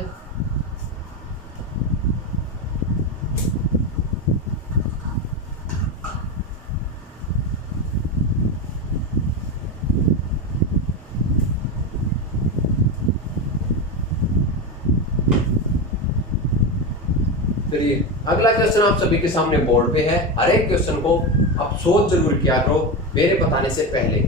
चलिए अगला क्वेश्चन आप सभी के सामने बोर्ड पे है। हर एक क्वेश्चन को आप सोच जरूर किया करो मेरे बताने से पहले,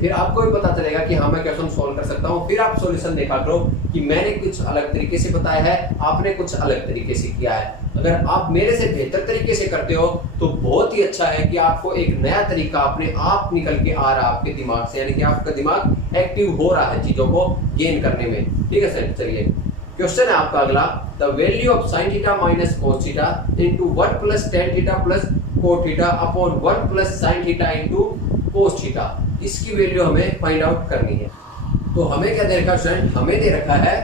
फिर आपको भी पता चलेगा कि हाँ मैं क्वेश्चन सोल्व कर सकता हूँ। फिर आप सॉल्यूशन देखा करो कि मैंने कुछ अलग तरीके से बताया है, आपने कुछ अलग तरीके से किया है। अगर आप मेरे से बेहतर तरीके से करते हो तो बहुत ही अच्छा है कि आपको एक नया तरीका अपने आप निकल के आ रहा है आपके दिमाग से, यानी कि आपका दिमाग एक्टिव हो रहा है चीजों को गेन करने में। ठीक है सर, चलिए क्वेश्चन है आपका अगला, the value of sin theta minus cos theta into 1 plus tan theta plus cot theta upon 1 plus sin theta into cos theta. इसकी वैल्यू हमें फाइंड आउट करनी है। तो हमें क्या दे रखा है, हमें दे रखा है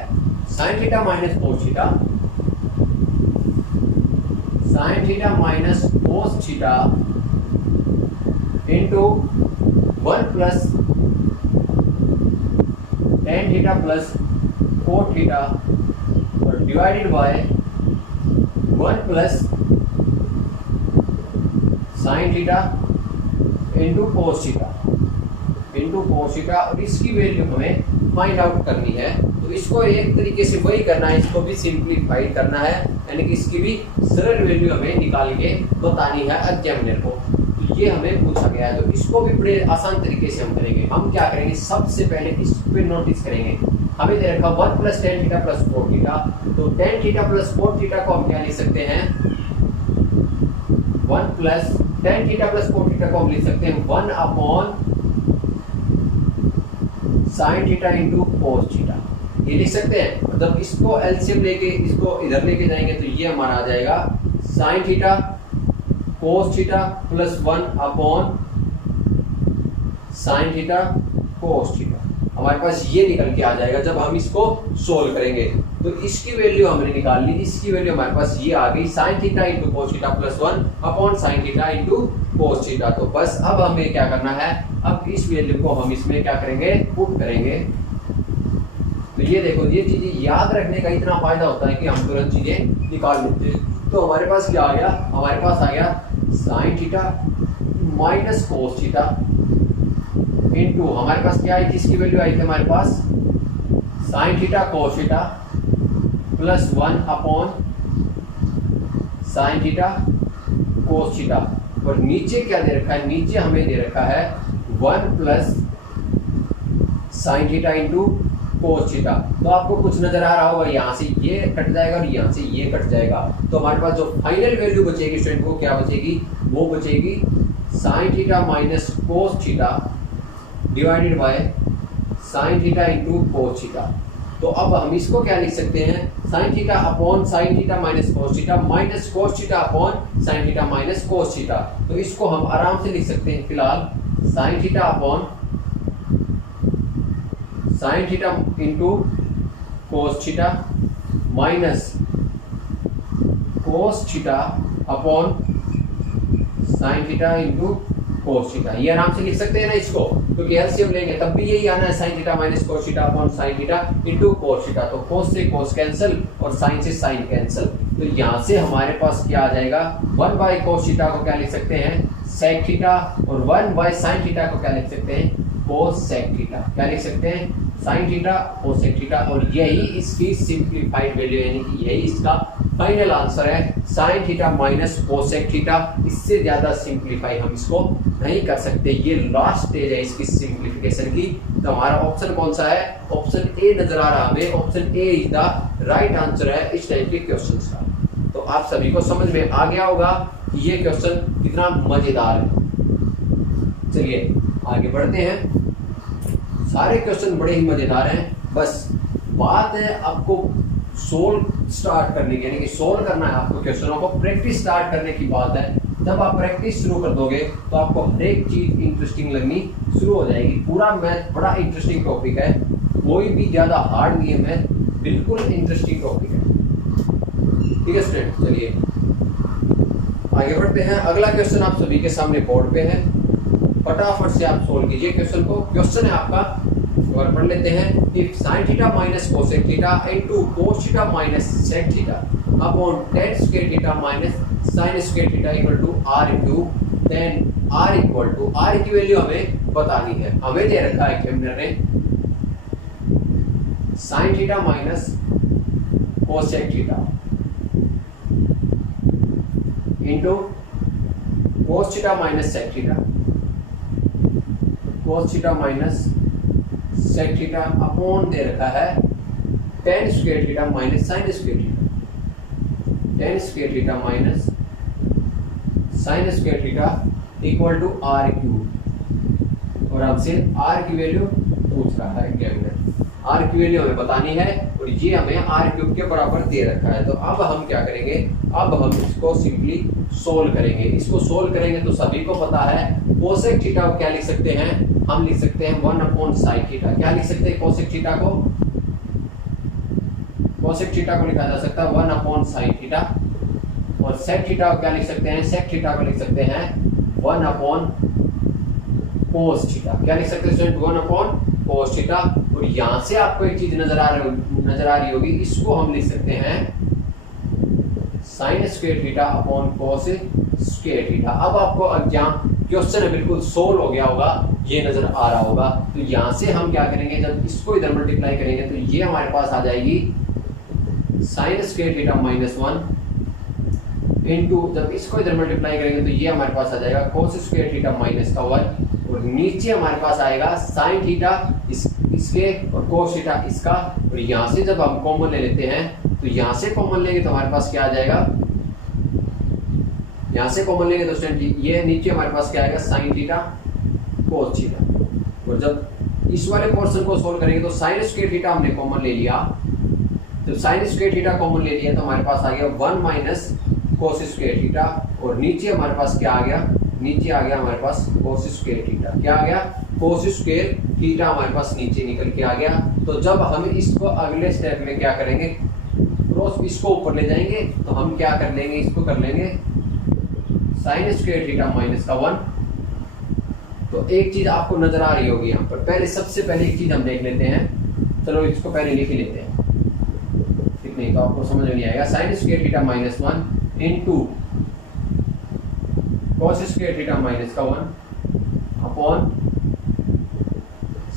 sin theta minus cos theta, sin theta minus cos theta into 1 plus tan theta plus cot theta और divided by 1 plus sin theta into cos theta और इसकी वैल्यू हमें फाइंड आउट करनी है। तो इसको एक तरीके से वही करना है, इसको भी सिंप्लीफाइड करना है, यानी कि इसकी भी सरल वैल्यू हमें निकाल के बतानी है एग्जामिनर को। तो ये हमें पूछा गया है, तो इसको भी बड़े आसान तरीके से हम करेंगे। हम क्या करेंगे, सबसे पहले इस पे नोटिस करेंगे। हमें दे रखा 1 plus tan theta plus cot theta, तो tan theta plus cot theta को हम क्या लिख सकते हैं, 1 plus tan theta plus cot theta को हम लिख सकते हैं 1 upon sin theta into cos theta. ये लिख सकते हैं, मतलब इसको एलसीएम लेके इसको इधर लेके जाएंगे तो ये हमारा आ जाएगा sin theta cos theta plus 1 upon sin theta cos theta. हमारे पास ये निकल के आ जाएगा जब हम इसको सोल्व करेंगे। तो इसकी वैल्यू हमने निकाल ली, इसकी वैल्यू हमारे पास ये आ गई sin theta into cos theta plus 1 upon sin theta into cos theta. तो बस अब हमें क्या करना है, अब इस वैल्यू को हम इसमें क्या करेंगे, पुट करेंगे। तो ये देखो, ये चीजें याद रखने का इतना फायदा होता है कि हम तुरंत चीजें निकाल लेते हैं। तो हमारे पास क्या आ गया, हमारे पास आ गया sin theta minus cos theta into हमारे पास क्या आई थी, इसकी वैल्यू आई थी हमारे पास sin theta cos theta plus 1 upon sin theta cos theta. और नीचे क्या दे रखा है, नीचे हमें दे रखा है 1 plus sin theta into cos theta. तो आपको कुछ नजर आ रहा होगा, यहाँ से ये कट जाएगा और यहाँ से ये कट जाएगा। तो हमारे पास जो फाइनल वैल्यू बचेगी स्टूडेंट को क्या बचेगी, वो बचेगी sin theta minus cos theta divided bye sin theta into cos theta. तो अब हम इसको क्या लिख सकते हैं, sin theta upon sin theta minus cos theta minus cos theta upon sin theta minus cos theta. तो इसको हम आराम से लिख सकते हैं फिलहाल sin theta upon sin theta into cos theta minus cos theta upon sin theta into cos theta. ये आराम से लिख सकते हैं ना इसको, क्योंकि एलसीएम लेंगे तब भी यही आना है sin theta minus cos theta upon sin theta into cos theta. तो cos से cos कैंसिल और sin से sin कैंसिल। तो यहाँ से हमारे पास क्या आ जाएगा, 1 बाय cos थीटा को क्या लिख सकते हैं sec थीटा और 1 बाय sin थीटा को क्या लिख सकते हैं cos sec थीटा। क्या लिख सकते हैं sin theta cos sec theta. और यही इसकी सिंप्लीफाइड वैल्यू, यानी कि यही इसका फाइनल आंसर है sin theta minus cos sec theta. इससे ज्यादा सिंप्लीफाई हम इसको नहीं कर सकते। ये लास्ट स्टेज है इसकी सिंप्लीफिकेशन की। तो हमारा ऑप्शन कौन सा है, ऑप्शन ए नजर आ रहा हमें, option A is the right answer है इस टाइप के क्वेश्चंस का। तो आप सभी को समझ में आ गया होगा कि ये क्वेश्चन कितना मजेदार है। चलिए आगे बढ़ते हैं। सारे क्वेश्चन बड़े ही मजेदार हैं, बस बात है आपको सोल्व स्टार्ट करने की, यानी कि सोल्व करना है आपको क्वेश्चनों को, प्रैक्टिस स्टार्ट करने की बात है। जब आप प्रैक्टिस शुरू कर दोगे तो आपको हर एक चीज इंटरेस्टिंग लगनी शुरू हो जाएगी। पूरा मैथ बड़ा इंटरेस्टिंग टॉपिक है, कोई भी ज्यादा हार्ड नहीं है, मैथ बिल्कुल इंटरेस्टिंग टॉपिक है। ठीक है स्टूडेंट, चलिए आगे बढ़ते हैं। अगला क्वेश्चन आप सभी के सामने बोर्ड पे है, फटाफट से आप सोल्व कीजिए क्वेश्चन को। क्वेश्चन है आपका, और पढ़ लेते हैं। If sin theta minus cosec theta into cos theta minus sec theta upon tan square theta minus sin square theta equal to r cube, then r equal to, r की value हमें बतानी है। हमें दे रखा है एग्जामिनर ने sin theta minus cosec theta into cos theta minus sec theta, cos theta minus sec theta upon दे रखा है tan square theta minus sin square theta, tan square theta minus sin square theta equal to r cube. और हमसे r की value पूछ रहा है examiner, r की वैल्यू हमें बतानी है और ये हमें r क्यूब के बराबर दे रखा है। तो अब हम क्या करेंगे, अब हम इसको सिंपली सोल्व करेंगे। इसको सोल्व करेंगे तो सभी को पता है कोसेक थीटा को क्या लिख सकते हैं, हम लिख सकते हैं 1 अपॉन साइन थीटा। क्या लिख सकते हैं कोसेक थीटा को, कोसेक थीटा को लिखा जा सकता है 1 अपॉन साइन थीटा। और सेक थीटा को क्या लिख सकते हैं, सेक थीटा को लिख सकते हैं 1 अपॉन कोस थीटा। क्या लिख सकते हैं स्टूडेंट, 1 अपॉन कोस थीटा। और यहां से आपको एक चीज नजर आ रही होगी, इसको हम लिख सकते हैं sine square theta upon cos square theta. अब आपको एग्जाम क्वेश्चन बिल्कुल सोल्व हो गया होगा, ये नजर आ रहा होगा। तो यहां से हम क्या करेंगे, जब इसको इधर मल्टीप्लाई करेंगे तो ये हमारे पास आ जाएगी sign square theta minus 1 into, जब इसको इधर मल्टीप्लाई करेंगे तो ये हमारे पास आ जाएगा कोस स्क्वायर थीटा माइनस का 1। और नीचे हमारे पास आएगा साइन थीटा इसके और कोस थीटा इसका। और यहां से जब हम कॉमन ले लेते हैं तो यहां से कॉमन लेंगे तो हमारे पास क्या आ जाएगा, यहां से कॉमन लेंगे तो स्टूडेंट ये नीचे हमारे पास क्या आएगा साइन थीटा कोस थीटा। और जब इस वाले पोर्शन को सोल्व करेंगे तो साइन स्क्वायर थीटा हमने कॉमन ले लिया, तो साइन स्क्वायर थीटा कॉमन ले लिया तो हमारे पास आ गया 1 माइनस कोस स्क्वायर थीटा। और नीचे हमारे पास क्या आ गया, नीचे आ गया हमारे पास कोस स्क्वायर थीटा। क्या आ गया, कोस स्क्वायर थीटा हमारे पास नीचे निकल के आ गया। तो जब हम इसको अगले स्टेप में क्या करेंगे, क्रॉस इसको ऊपर ले जाएंगे तो हम क्या कर लेंगे, इसको कर लेंगे साइन स्क्वायर थीटा माइनस का 1। तो एक चीज आपको नजर आ रही होगी यहाँ पर, पहले सबसे पहले एक चीज हम देख लेते हैं। चलो इसको पहले लिख ही लेते हैं, ठीक नहीं तो आपको समझ नहीं आएगा। Sign square theta minus 1 into cos square theta minus का 1 upon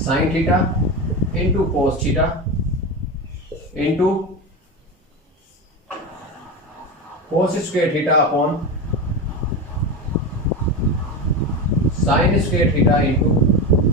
sine theta into cos theta into कोस square theta upon sine square theta into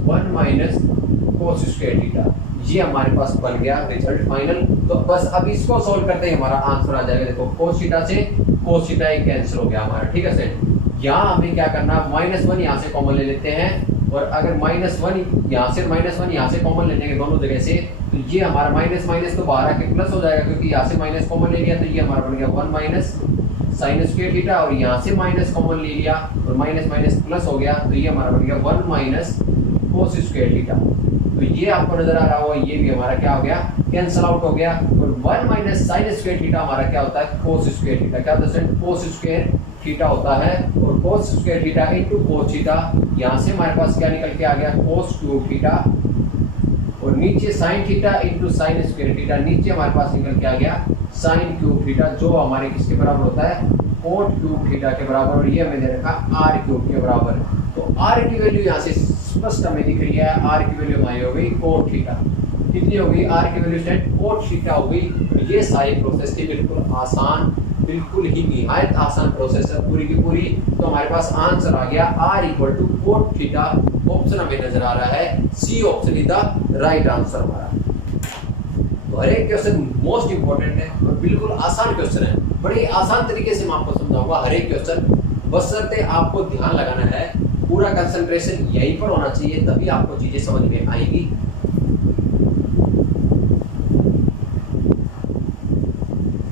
1 minus कोस स्क्वायर थीटा। ये हमारे पास बन गया रिजल्ट फाइनल। तो बस अब इसको सोल्व करते ही हमारा आंसर आ जाएगा। देखो कोस थीटा से कोस थीटा एक कैंसिल हो गया हमारा, ठीक है सर। यहाँ हमें क्या करना, -1 यहाँ से कॉमन ले लेते हैं। और अगर -1 यहाँ से -1 यहाँ से कॉमन लेने के दोनों जगह से, तो ये हमारा माइनस माइनस तो बाहर आके प्लस हो जाएगा, क्योंकि यहाँ से माइनस कॉमन ले लिया तो ये हमारा बन गया 1 माइनस साइन स्क्वायर थीटा। और यहाँ से माइनस कॉमन ले लिया और माइनस माइनस प्लस हो गया तो ये हमारा बन गया 1 माइनस कोस स्क्वायर थीटा। तो ये आपको नजर आ रहा होगा, ये भी हमारा क्या हो गया, कैंसल आउट हो गया। और 1 माइनस साइन स्क्वायर थीटा हमारा क्या होता है, कोस स्क्वायर थीटा। क्या होता है, कोस स्क्वायर थीटा होता है। और कोस square theta into cos theta, यहाँ से हमारे पास क्या निकल के आ गया, कोस क्यूब थीटा। और नीचे sine theta into sine square theta, नीचे हमारे पास निकल के आ गया साइन क्यूब थीटा, जो हमारे किसके बराबर होता है, कोट क्यूब थीटा के बराबर। और ये हमें दे रखा आर क्यूब के बराबर। तो आर की वैल्यू यहाँ से स्पष्ट हमें दिख रही है, आर की वैल्यू हमारी हो गई कोट थीटा। कितनी हो गई, आर की वैल्यू स्टेट कोट थीटा हो गई। तो ये सारी प्रोसेस थी बिल्कुल आसान, बिल्कुल ही निहायत आसान प्रोसेस है पूरी की पूरी। तो हमारे पास आंसर आ गया R equal to cot theta. Option हमें नजर आ रहा है, C option is the right answer हमारा। तो हर एक क्वेश्चन मोस्ट इंपोर्टेंट है और बिल्कुल आसान क्वेश्चन है, बड़ी आसान तरीके से मैं आपको समझाऊंगा हर एक क्वेश्चन। बशर्ते आपको ध्यान लगाना है, पूरा कंसंट्रेशन यहीं पर होना चाहिए, तभी आपको चीजें समझ में आएंगी।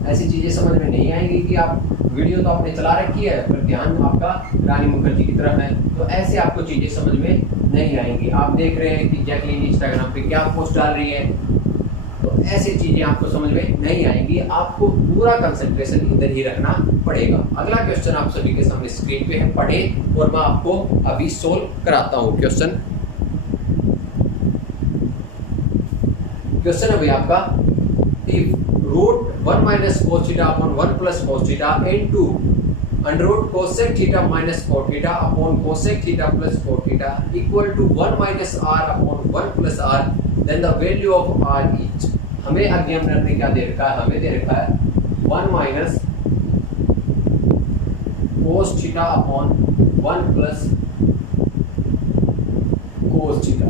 ऐसी चीजें समझ में नहीं आएंगी कि आप वीडियो तो आपने चला रखी है पर ध्यान आपका रानी मुखर्जी की तरफ है, तो ऐसे आपको चीजें समझ में नहीं आएंगी। आप देख रहे हैं कि जैकलीन इंस्टाग्राम पे क्या पोस्ट डाल रही है, तो ऐसी चीजें आपको समझ में नहीं आएंगी। आपको पूरा कंसंट्रेशन इधर ही रखना पड़ेगा। अगला क्वेश्चन आप सभी के सामने स्क्रीन पे है, पढ़े और मैं आपको अभी सोल्व कराता हूँ। क्वेश्चन है भाई आपका, root 1 minus cos theta upon 1 plus cos theta into under root cosec theta minus cot theta upon cosec theta plus cot theta equal to 1 minus r upon 1 plus r, then the value of r is. हमें examiner ने क्या दे रखा है, हमें दे रखा है 1 minus cos theta upon 1 plus cos theta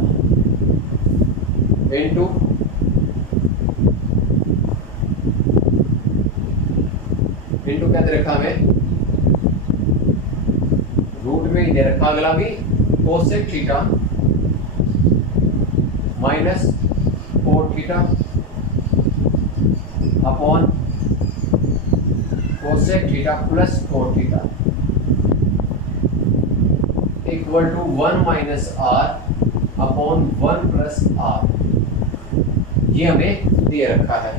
into क्या दे रखा हमें, रूट में ही दे रखा अगला भी cosec theta minus cot theta upon cosec theta plus cot theta equal to 1 minus R upon 1 plus R. ये हमें दे रखा है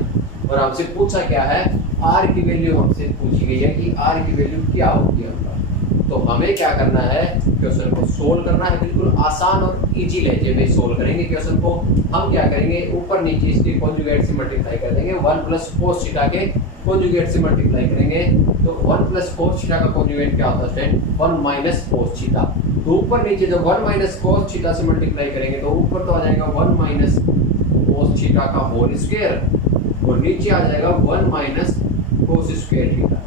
और हमसे पूछा क्या है, आर की वैल्यू हमसे पूछी गई है कि आर की वैल्यू क्या होगी हमारा। तो हमें क्या करना है, क्वेश्चन को सोल्व करना है। बिल्कुल आसान और इजी लहजे में सोल्व करेंगे क्वेश्चन को। हम क्या करेंगे, ऊपर नीचे इसके कॉन्जुगेट से मल्टीप्लाई कर देंगे। 1 प्लस कोस थीटा के कॉन्जुगेट से मल्टीप्लाई करेंगे तो 1 प्लस कोस थीटा का कॉन्जुगेट क्या होता है, 1 माइनस कोस थीटा। तो ऊपर नीचे जब 1 माइनस कोस थीटा से मल्टीप्लाई करेंगे तो ऊपर तो आ जाएगा 1 माइनस कोस थीटा का होल स्क्वायर और नीचे आ जाएगा 1 माइनस कोस स्क्वायर थीटा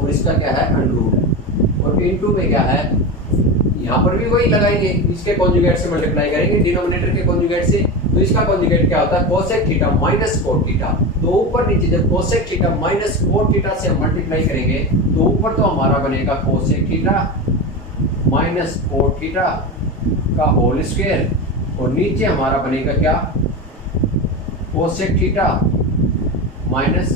और इसका क्या है अंडर है। और इनटू में क्या है, यहाँ पर भी वही लगाएंगे, इसके कॉन्जुगेट से मल्टीप्लाई करेंगे डिनोमिनेटर के कॉन्जुगेट से। तो इसका कॉन्जुगेट क्या होता है, cosec theta minus cot theta. तो ऊपर नीचे जब cosec theta minus cot theta से मल्टीप्लाई करेंगे तो ऊपर तो हमारा बनेगा cosec theta minus cot theta का होल स्क्वायर और नीचे हमारा बनेगा क्या, cosec theta minus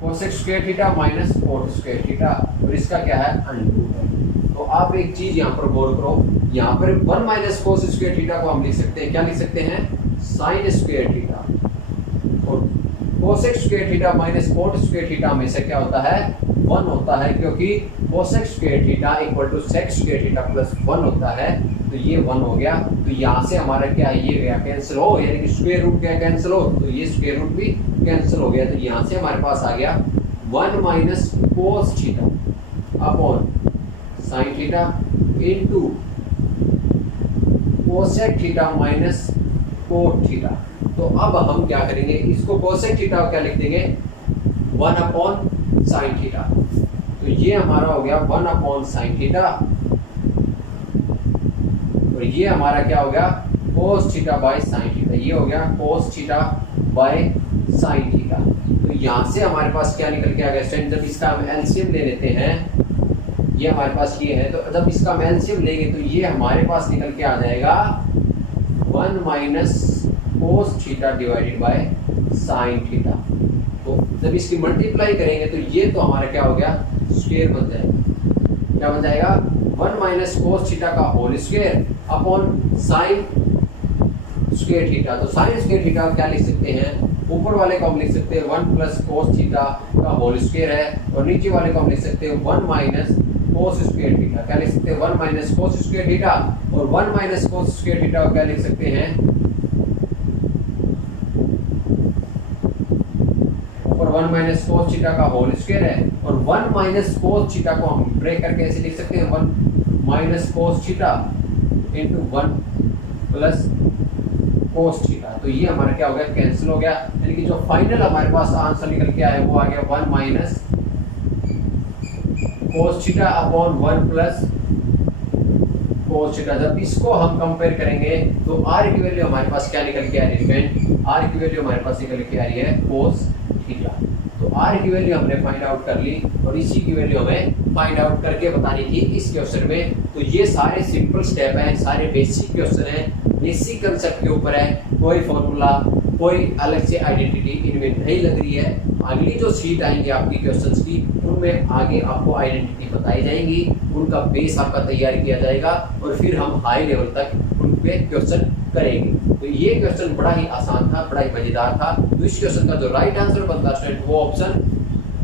cosec square theta minus cot square theta और इसका क्या है अंडर है। तो आप एक चीज यहाँ पर गौर करो, यहाँ पर 1 माइनस कोस स्क्वायर थीटा को हम लिख सकते हैं, क्या लिख सकते हैं, साइन स्क्वायर थीटा। और cosec square theta minus cot square theta में से क्या होता है, 1 होता है, क्योंकि cosec square theta equal to sec square theta plus 1 होता है। तो ये 1 हो गया। तो यहाँ से हमारा क्या है, ये गया कैंसिल हो, यानी कि स्क्वायर रूट क्या कैंसिल हो, तो ये स्क्वायर रूट भी कैंसिल हो गया। तो यहाँ से हमारे पास आ गया 1 minus cos theta upon sine theta into cosec theta minus cot theta. तो अब हम क्या करेंगे, इसको कोसेक थीटा क्या लिख देंगे, 1 अपॉन साइन थीटा। तो ये हमारा हो गया 1 अपॉन साइन थीटा और ये हमारा क्या हो गया, cos theta by sine theta. ये हो गया cos theta by sine theta. तो यहाँ से हमारे पास क्या निकल के आ गया स्टूडेंट, जब इसका हम एलसीएम ले लेते हैं, ये हमारे पास ये है, तो जब इसका हम एलसीएम लेंगे तो ये हमारे पास निकल के आ जाएगा 1 minus cos theta divided by sine theta. तो जब इसकी मल्टीप्लाई करेंगे तो ये तो हमारा क्या हो गया, स्क्वायर बन जाएगा। क्या बन जाएगा, 1 माइनस कोस थीटा का whole square upon sine square theta. तो साइन स्क्वायर थीटा क्या लिख सकते हैं, ऊपर वाले को हम लिख सकते हैं 1 प्लस कोस थीटा का होल स्क्वायर है और नीचे वाले को हम लिख सकते हैं 1 माइनस कोस स्क्वायर थीटा। क्या लिख सकते हैं, 1 माइनस कोस स्क्वायर थीटा। और 1 माइनस कोस स्क्वायर थीटा को क्या लिख सकते हैं, ऊपर 1 माइनस कोस थीटा का होल स्क्वायर है और 1 माइनस कोस थीटा को हम ब्रेक करके ऐसे लिख सकते हैं 1 minus cos theta into 1 plus cos theta. तो ये हमारा क्या हो गया, कैंसिल हो गया। यानी कि जो फाइनल हमारे पास आंसर निकल के आया वो आ गया 1 minus cos theta upon 1 plus cos theta. जब इसको हम कंपेयर करेंगे तो आर की वैल्यू हमारे पास क्या निकल के आ रही है, आर की वैल्यू हमारे पास निकल के आ रही है कोस थीटा। तो आर की वैल्यू हमने फाइंड आउट कर ली और इसी की वैल्यू हमें फाइंड आउट करके बतानी थी इस क्वेश्चन में। तो ये सारे सिंपल स्टेप हैं, सारे बेसिक क्वेश्चन हैं, बेसिक कंसेप्ट के ऊपर है। कोई फॉर्मूला, कोई अलग से आइडेंटिटी इनमें नहीं लग रही है। अगली जो सीट आएंगे आपकी क्वेश्चंस की, उनमें आगे आपको आइडेंटिटी बताई जाएंगी, उनका बेस आपका तैयार किया जाएगा और फिर हम हाई लेवल तक उन पे क्वेश्चन करेंगे। तो ये क्वेश्चन बड़ा ही आसान था, बड़ा ही मजेदार था। तो इस क्वेश्चन का जो राइट आंसर बनता है वो ऑप्शन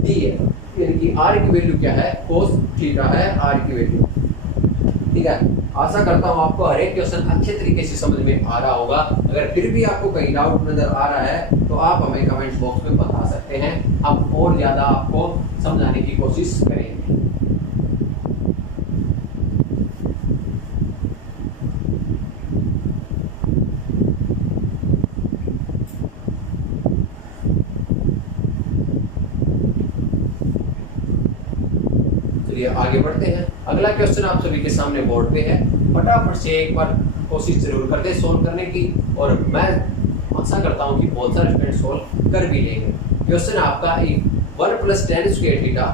डी है, यानी कि आर की वैल्यू क्या है, कोस थीटा है आर की वैल्यू। ठीक है, आशा करता हूँ आपको हर एक क्वेश्चन अच्छे तरीके से समझ में आ रहा होगा। अगर फिर भी आपको कहीं डाउट नजर आ रहा है तो आप हमें कमेंट बॉक्स में बता सकते हैं, हम और ज्यादा आपको समझाने की कोशिश करेंगे। चलिए आगे बढ़ते हैं। अगला क्वेश्चन आप सभी के सामने बोर्ड पे है, फटाफट से एक बार कोशिश जरूर करते हैं सोल्व करने की, और मैं आशा करता हूँ कि बहुत सारे स्टूडेंट सोल्व कर भी लेंगे। क्वेश्चन आपका 1 + tan square theta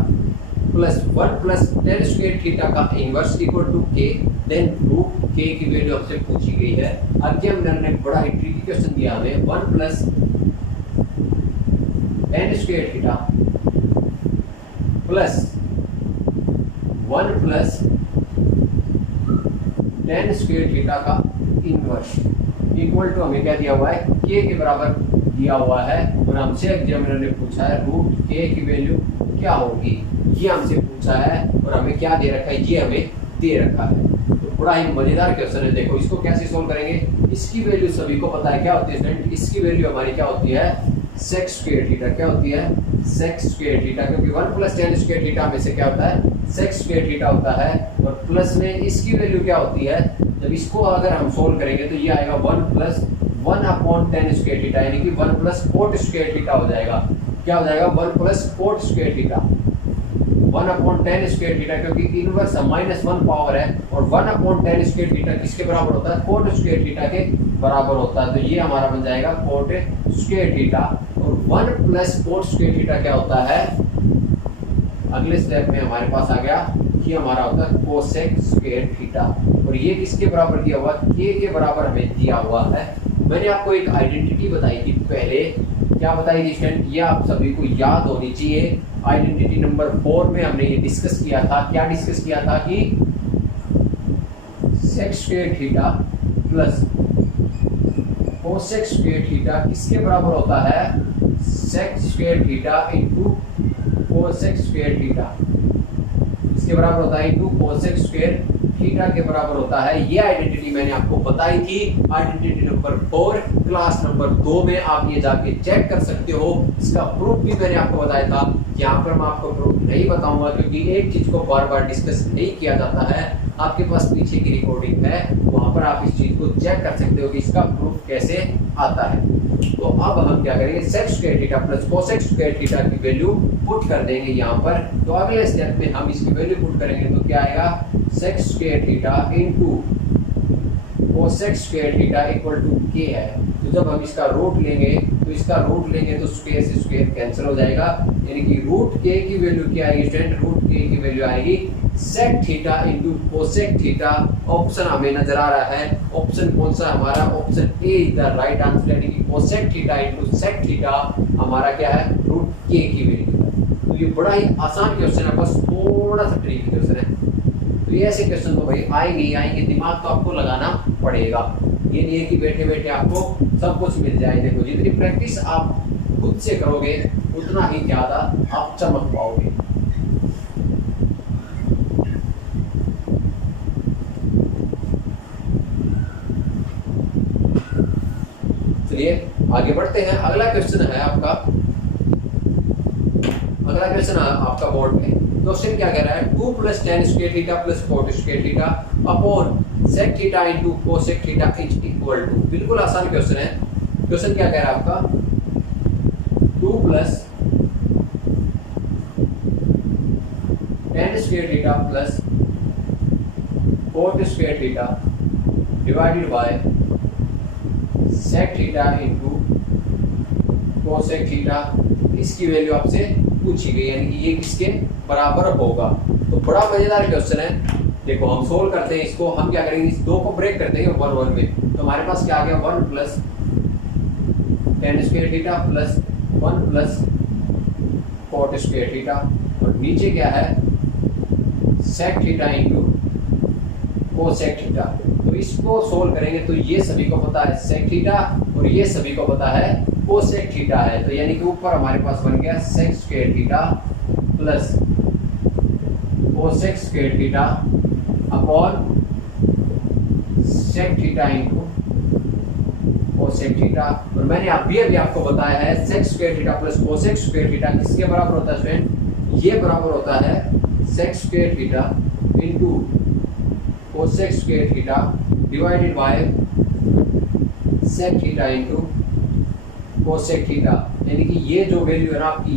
plus 1 + tan square theta का inverse equal to k, then root k की वैल्यू आपसे पूछी गई है। आगे हमने बड़ा ही ट्रिकी क्वेश्चन दिया हमें, 1 + tan square theta plus 1 + tan square theta का इनवर्स इक्वल टू हमें क्या दिया हुआ है, k के बराबर दिया हुआ है, और हमसे एग्जामिनर ने पूछा है रूट k की वैल्यू क्या होगी, ये हमसे पूछा है, और हमें क्या दे रखा है, ये हमें दे रखा है। तो बड़ा ही मजेदार क्वेश्चन है। देखो इसको कैसे सोल्व करेंगे, इसकी वैल्यू सभी को पता है क्या होती है स्टूडेंट, इसकी वैल्यू हमारी क्या होती है, sec स्क्वायर थीटा। क्या होती है, sec स्क्वायर थीटा, क्योंकि 1 + tan स्क्वायर थीटा में से क्या होता है, sec स्क्वायर थीटा होता है, और प्लस में इसकी वैल्यू क्या होती है, जब इसको अगर हम सोल्व करेंगे तो ये आएगा 1 + 1/tan स्क्वायर थीटा, यानी कि 1 + cot स्क्वायर थीटा हो जाएगा। क्या हो जाएगा, 1 + cot square theta, 1/tan square theta, क्योंकि इनवर्स -1 पावर है, और 1/tan स्क्वायर थीटा किसके बराबर होता है, cot स्क्वायर थीटा के बराबर होता है। तो ये हमारा बन जाएगा cot स्क्वायर थीटा, और 1 + cot स्क्वायर थीटा क्या होता है, अगले स्टेप में हमारे पास आ गया, ये हमारा होता है कोसेक स्क्वायर थीटा, और ये किसके बराबर दिया हुआ, k के बराबर हमें दिया हुआ है। मैंने आपको एक आइडेंटिटी बताई थी पहले, क्या बताई थी स्टूडेंट, ये आप सभी को याद होनी चाहिए। आइडेंटिटी नंबर 4 में हमने ये डिस्कस किया था, क्या डिस्कस किया था कि sec square theta plus cosec square theta किसके बराबर होता है, sec square theta into cosec square theta, इसके बराबर होता है इंटू कोसेक स्क्वायर थीटा के बराबर होता है। ये आइडेंटिटी मैंने आपको बताई थी, आइडेंटिटी नंबर 4 क्लास नंबर 2 में, आप ये जाके चेक कर सकते हो। इसका प्रूफ भी मैंने आपको बताया था, यहाँ पर मैं आपको प्रूफ नहीं बताऊंगा, क्योंकि एक चीज को बार बार डिस्कस नहीं किया जाता है। आपके पास पीछे की रिकॉर्डिंग है, वहां पर आप इस चीज को चेक कर सकते हो कि इसका प्रूफ कैसे आता है। तो अब हम क्या करेंगे, sec square theta plus cosec square theta की वैल्यू पुट कर देंगे यहाँ पर। तो अगले स्टेप में हम इसकी वैल्यू पुट करेंगे तो क्या आएगा, sec square theta into cosec square theta equal to k है। तो जब हम इसका रूट लेंगे तो स्क्वायर से स्क्वायर कैंसिल हो जाएगा, यानी कि रूट k की वैल्यू क्या आएगी स्टूडेंट, रूट k की वैल्यू आएगी sec theta into cosec theta. Option हमें नजर आ रहा है, ऑप्शन कौन सा हमारा, option A is the right answer, यानी कि cosec theta into sec theta हमारा क्या है, रूट k की वैल्यू। तो ये बड़ा ही आसान क्वेश्चन है, बस थोड़ा सा ट्रिकी क्वेश्चन है। तो ये ऐसे क्वेश्चन तो भाई आएंगे, दिमाग तो आपको लगाना पड़ेगा। ये नहीं है कि बैठे बैठे आपको सब कुछ मिल जाए। देखो जितनी प्रैक्टिस आप खुद से करोगे उतना ही ज्यादा आप चमक पाओगे। चलिए आगे बढ़ते हैं। अगला क्वेश्चन है आपका बोर्ड में। क्वेश्चन क्या कह रहा है, 2 + tan square theta plus cot square theta upon sec theta into cosec theta is equal to. बिल्कुल आसान क्वेश्चन है। क्वेश्चन क्या कह रहा है आपका, 2 + tan square theta plus cot square theta divided by sec theta into cosec theta, इसकी value आपसे पूछी गई, यानी कि ये किसके बराबर होगा। तो बड़ा मजेदार क्वेश्चन है। देखो हम सोल्व करते हैं इसको, हम क्या करेंगे, इस दो को ब्रेक करते हैं 1 1 में। तो हमारे पास क्या आ गया, 1 + tan square theta plus 1 + cot square theta, और नीचे क्या है, sec theta into cosec theta. तो इसको सोल्व करेंगे तो ये सभी को पता है सेक थीटा, और ये सभी को पता है कोसेक थीटा है। तो यानी कि ऊपर हमारे पास बन गया sec square theta plus cosec square theta upon sec theta into cosec theta. और मैंने अभी आपको बताया है sec square theta plus cosec square theta किसके बराबर होता है स्टूडेंट, ये बराबर होता है sec square theta into cosec square theta divided by sec theta into cosec theta, यानी कि ये जो वैल्यू है ना आपकी,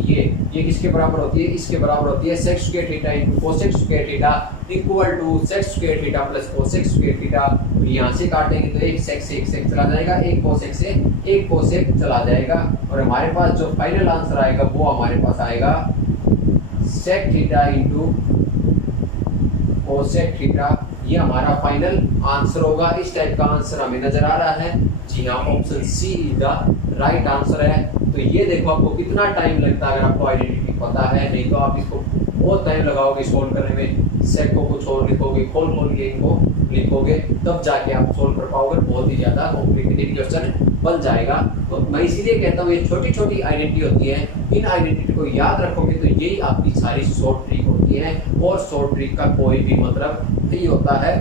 ये किसके बराबर होती है, इसके बराबर होती है sec square theta into cosec square theta equal to sec square theta plus cosec square theta. यहाँ से काटेंगे तो एक sec से एक sec चला जाएगा, एक cosec से एक cosec चला जाएगा, और हमारे पास जो फाइनल आंसर आएगा वो हमारे पास आएगा sec theta into cosec theta. ये हमारा फाइनल आंसर होगा। इस टाइप का आंसर हमें नजर आ रहा है। जी हाँ, option C is the right answer है। तो ये देखो आपको कितना टाइम लगता है अगर आपको आइडेंटिटी पता है, नहीं तो आप इसको बहुत टाइम लगाओगे सोल्व करने में। सेट को कुछ और लिखोगे, खोल के इनको लिखोगे, तब जाके आप सोल्व कर पाओगे। बहुत ही ज्यादा कॉम्प्लिकेटेड क्वेश्चन बन जाएगा। तो मैं इसीलिए कहता हूँ ये छोटी छोटी आइडेंटिटी होती है, इन आइडेंटिटी को याद रखोगे तो यही आपकी सारी शॉर्ट ट्रिक होती है। और शॉर्ट ट्रिक का कोई भी मतलब नहीं होता है।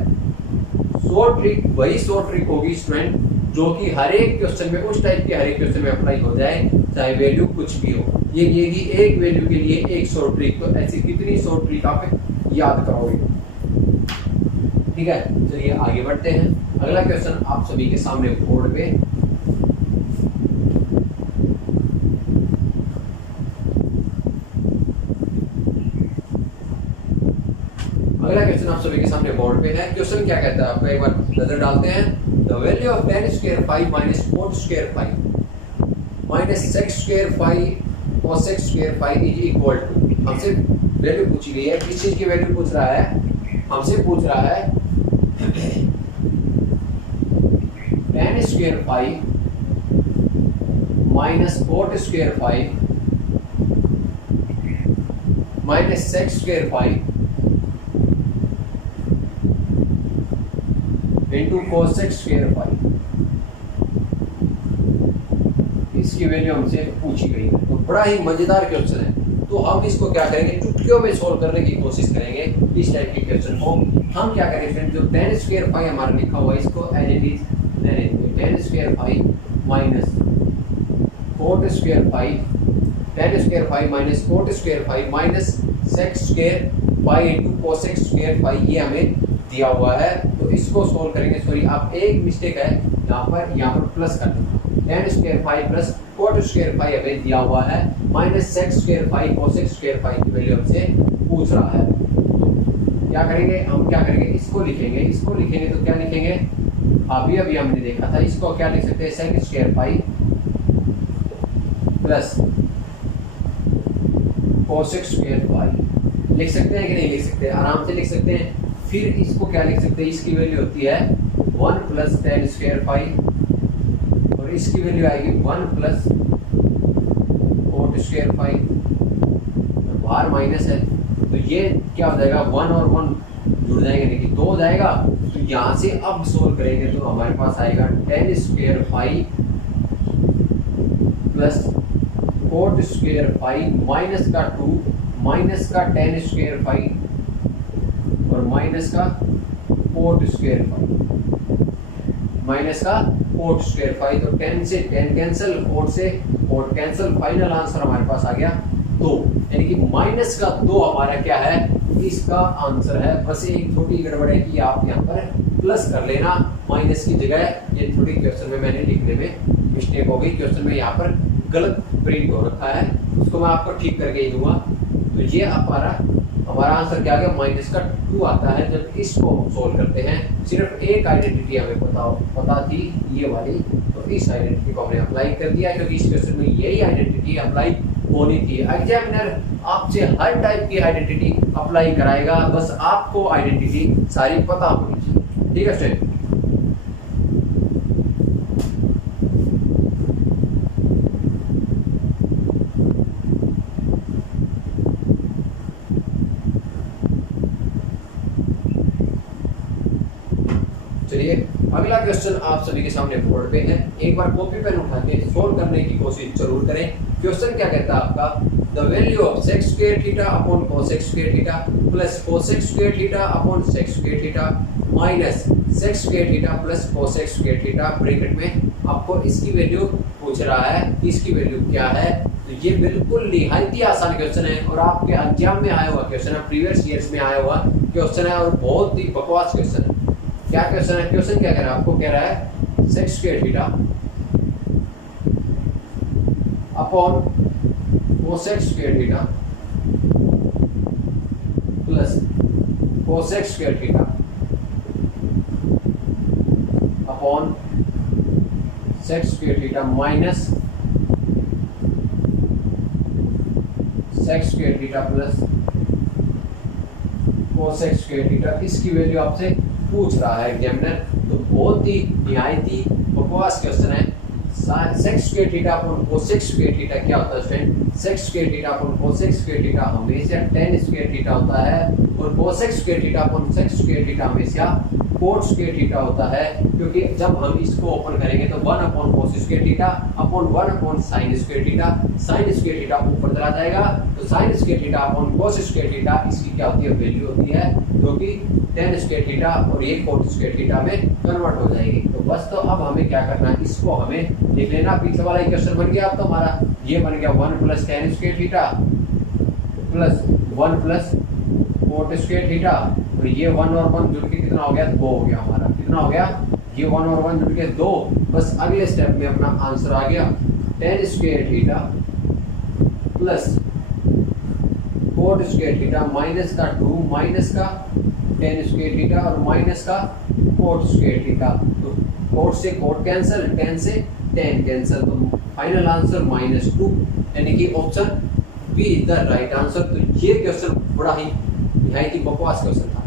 शॉर्ट ट्रिक वही शॉर्ट ट्रिक होगी स्टूडेंट जो कि हर एक क्वेश्चन में, उस टाइप के हर एक क्वेश्चन में अप्लाई हो जाए, चाहे वैल्यू कुछ भी हो। ये कि एक वैल्यू के लिए एक शॉर्ट ट्रिक, तो ऐसी कितनी शॉर्ट ट्रिक आप याद करोगे। ठीक है, चलिए आगे बढ़ते हैं। अगला क्वेश्चन आप सभी के सामने बोर्ड पे, अगला क्वेश्चन आप सभी के सामने बोर्ड पे है। क्वेश्चन क्या कहता है आपका, एक बार नजर डालते हैं। The value of tan square 5 minus cot square 5 minus sec square 5 cosec square 5 is equal to, हमसे वैल्यू पूछी गई है। किस चीज की वैल्यू पूछ रहा है, हमसे पूछ रहा है tan square 5 minus cot square 5 minus sec square 5 into cosec square 5। इसकी वैल्यू हमसे पूछी गई है। तो बड़ा ही मजेदार क्वेश्चन है। तो हम इसको क्या करेंगे, चुटकियों में सोल्व करने की कोशिश करेंगे। इस टाइप के क्वेश्चन को हम क्या करेंगे फ्रेंड, जो tan स्क्वायर 5 हमारा लिखा हुआ है इसको as it is tan square 5 minus cot square 5, tan square 5 minus cot square 5 minus sec square 5 into cosec square 5, ये हमें दिया हुआ है। तो इसको सोल्व करेंगे। सॉरी, आप एक मिस्टेक है यहाँ पर प्लस कर देना। tan square 5 plus cot square 5 हमें दिया हुआ है, minus sec square 5 cosec square 5 की वैल्यू हमसे पूछ रहा है। तो क्या करेंगे, हम क्या करेंगे, इसको लिखेंगे। तो क्या लिखेंगे, अभी हमने देखा था, इसको क्या लिख सकते हैं, sec square 5 plus cosec square 5 लिख सकते हैं कि नहीं लिख सकते, आराम से लिख सकते हैं। फिर इसको क्या लिख सकते हैं, इसकी वैल्यू होती है 1 प्लस tan स्क्वायर 5 और इसकी वैल्यू आएगी 1 प्लस cot स्क्वायर 5, बाहर माइनस है तो ये क्या हो जाएगा, 1 और 1 जुड़ जाएंगे, देखिए 2 हो जाएगा। तो यहाँ से अब सोल्व करेंगे तो हमारे पास आएगा tan square 5 plus cot square 5 minus का 2 माइनस का tan स्क्वायर 5 और माइनस का cot स्क्वायर 5, माइनस का cot स्क्वायर 5। तो 10 से 10 कैंसिल, cot से cot कैंसिल, फाइनल आंसर हमारे पास आ गया 2। यानी कि माइनस का 2 हमारा क्या है, इसका आंसर है। बस एक छोटी गड़बड़ है कि आप यहाँ पर प्लस कर लेना माइनस की जगह। ये थोड़ी क्वेश्चन में मैंने लिखने में मिस्टेक हो गई, क्वेश्चन में यहाँ पर गलत प्रिंट हो रखा है, उसको मैं आपको ठीक करके ही दूंगा। तो ये हमारा आंसर क्या आ गया, माइनस का 2 आता है। जब इसको सोल्व करते हैं, सिर्फ एक आइडेंटिटी हमें पता थी ये वाली, तो इस आइडेंटिटी को हमने अप्लाई कर दिया क्योंकि इस क्वेश्चन में यही आइडेंटिटी अप्लाई होनी थी। एग्जामिनर आपसे हर टाइप की आइडेंटिटी अप्लाई कराएगा, बस आपको आइडेंटिटी सारी पता होनी चाहिए। ठीक है स्टूडेंट, चलिए अगला क्वेश्चन आप सभी के सामने बोर्ड पे है। एक बार कॉपी पेन उठा के सोल्व करने की कोशिश जरूर करें। क्वेश्चन क्या कहता है आपका, the value of sec square theta upon cosec square theta plus cosec square theta upon sec square theta minus sec square theta plus cosec square theta, bracket में आपको इसकी वैल्यू पूछ रहा है। इसकी वैल्यू क्या है, तो ये बिल्कुल निहायत ही आसान क्वेश्चन है और आपके एग्जाम में आया हुआ क्वेश्चन है, प्रीवियस ईयर्स में आया हुआ क्वेश्चन है और बहुत ही बकवास क्वेश्चन है। क्या क्वेश्चन है, क्वेश्चन क्या कह रहा है, आपको कह रहा है sec square theta upon cosec square theta plus cosec square theta upon sec square theta minus sec square theta plus cosec square theta. इसकी वैल्यू आपसे पूछ रहा है एग्जामिनर, तो बहुत ही निहायती बकवास क्वेश्चन है। Sec square theta upon cosec square theta क्या होता है student? Sec square theta upon cosec square theta हमेशा tan स्क्वायर थीटा होता है, और cosec square theta upon sec square theta हमेशा कोट स्क्वायर थीटा होता है, क्योंकि जब हम इसको ओपन करेंगे तो 1 upon cos square theta upon 1 upon sine square theta, sign square theta ऊपर चला जाएगा, तो sine square theta upon cos square theta इसकी क्या होती है वैल्यू होती है, जो कि tan स्क्वायर थीटा और ये कोट स्क्वायर थीटा में कन्वर्ट हो जाएगी। तो बस तो अब हमें क्या करना है, इसको हमें लिख लेना। पीछे वाला इक्वेशन बन गया अब तो हमारा, ये बन गया 1 plus tan square theta plus 1 plus cot square theta, तो ये 1 और 1 जुड़ के कितना हो गया, 2 हो गया हमारा। कितना हो गया, ये 1 और 1 जुड़ के 2। बस अगले स्टेप में अपना आंसर आ गया tan square theta plus cot square theta minus का 2 माइनस का tan स्क्वायर थीटा और माइनस का कोट स्क्वायर थीटा। तो कोट से कोट कैंसिल, tan से tan कैंसिल, तो फाइनल आंसर -2, यानी कि option B is the right answer. तो ये क्वेश्चन बड़ा ही निहायती बकवास क्वेश्चन था,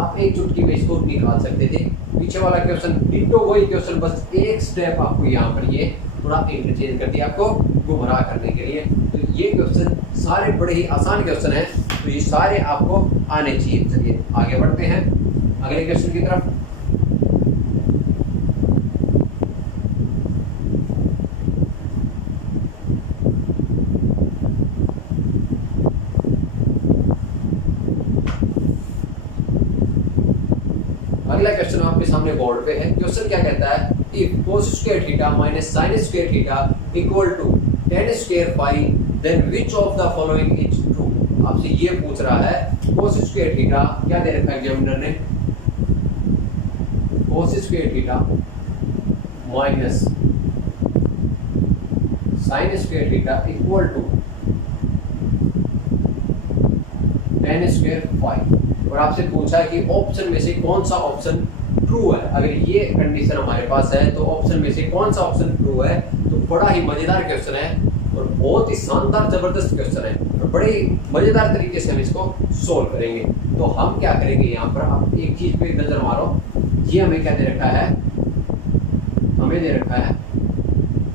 आप एक चुटकी में इसको निकाल सकते थे। पीछे वाला क्वेश्चन डिट्टो वही क्वेश्चन, बस एक स्टेप आपको यहाँ पर ये थोड़ा इंटरचेंज कर दिया आपको गुमराह करने के लिए। तो ये क्वेश्चन सारे बड़े ही आसान क्वेश्चन हैं, तो ये सारे आपको आने चाहिए। चलिए आगे बढ़ते हैं अगले क्वेश्चन की तरफ। अगला क्वेश्चन आपके सामने बोर्ड पे है। क्वेश्चन क्या कहता है, if cos square theta minus sin square theta equal to tan square phi, then which of the following is true. आपसे ये पूछ रहा है cos स्क्वायर थीटा, क्या दे रखा है एग्जामिनर ने, cos square theta minus sin square theta equal to tan square phi, और आपसे पूछा है कि ऑप्शन में से कौन सा ऑप्शन ट्रू है। अगर ये कंडीशन हमारे पास है तो ऑप्शन में से कौन सा ऑप्शन ट्रू है। तो बड़ा ही मजेदार क्वेश्चन है और बहुत ही शानदार जबरदस्त क्वेश्चन है, और बड़े ही मजेदार तरीके से हम इसको सोल्व करेंगे। तो हम क्या करेंगे, यहाँ पर आप एक चीज पे नजर मारो, ये हमें क्या दे रखा है, हमें दे रखा है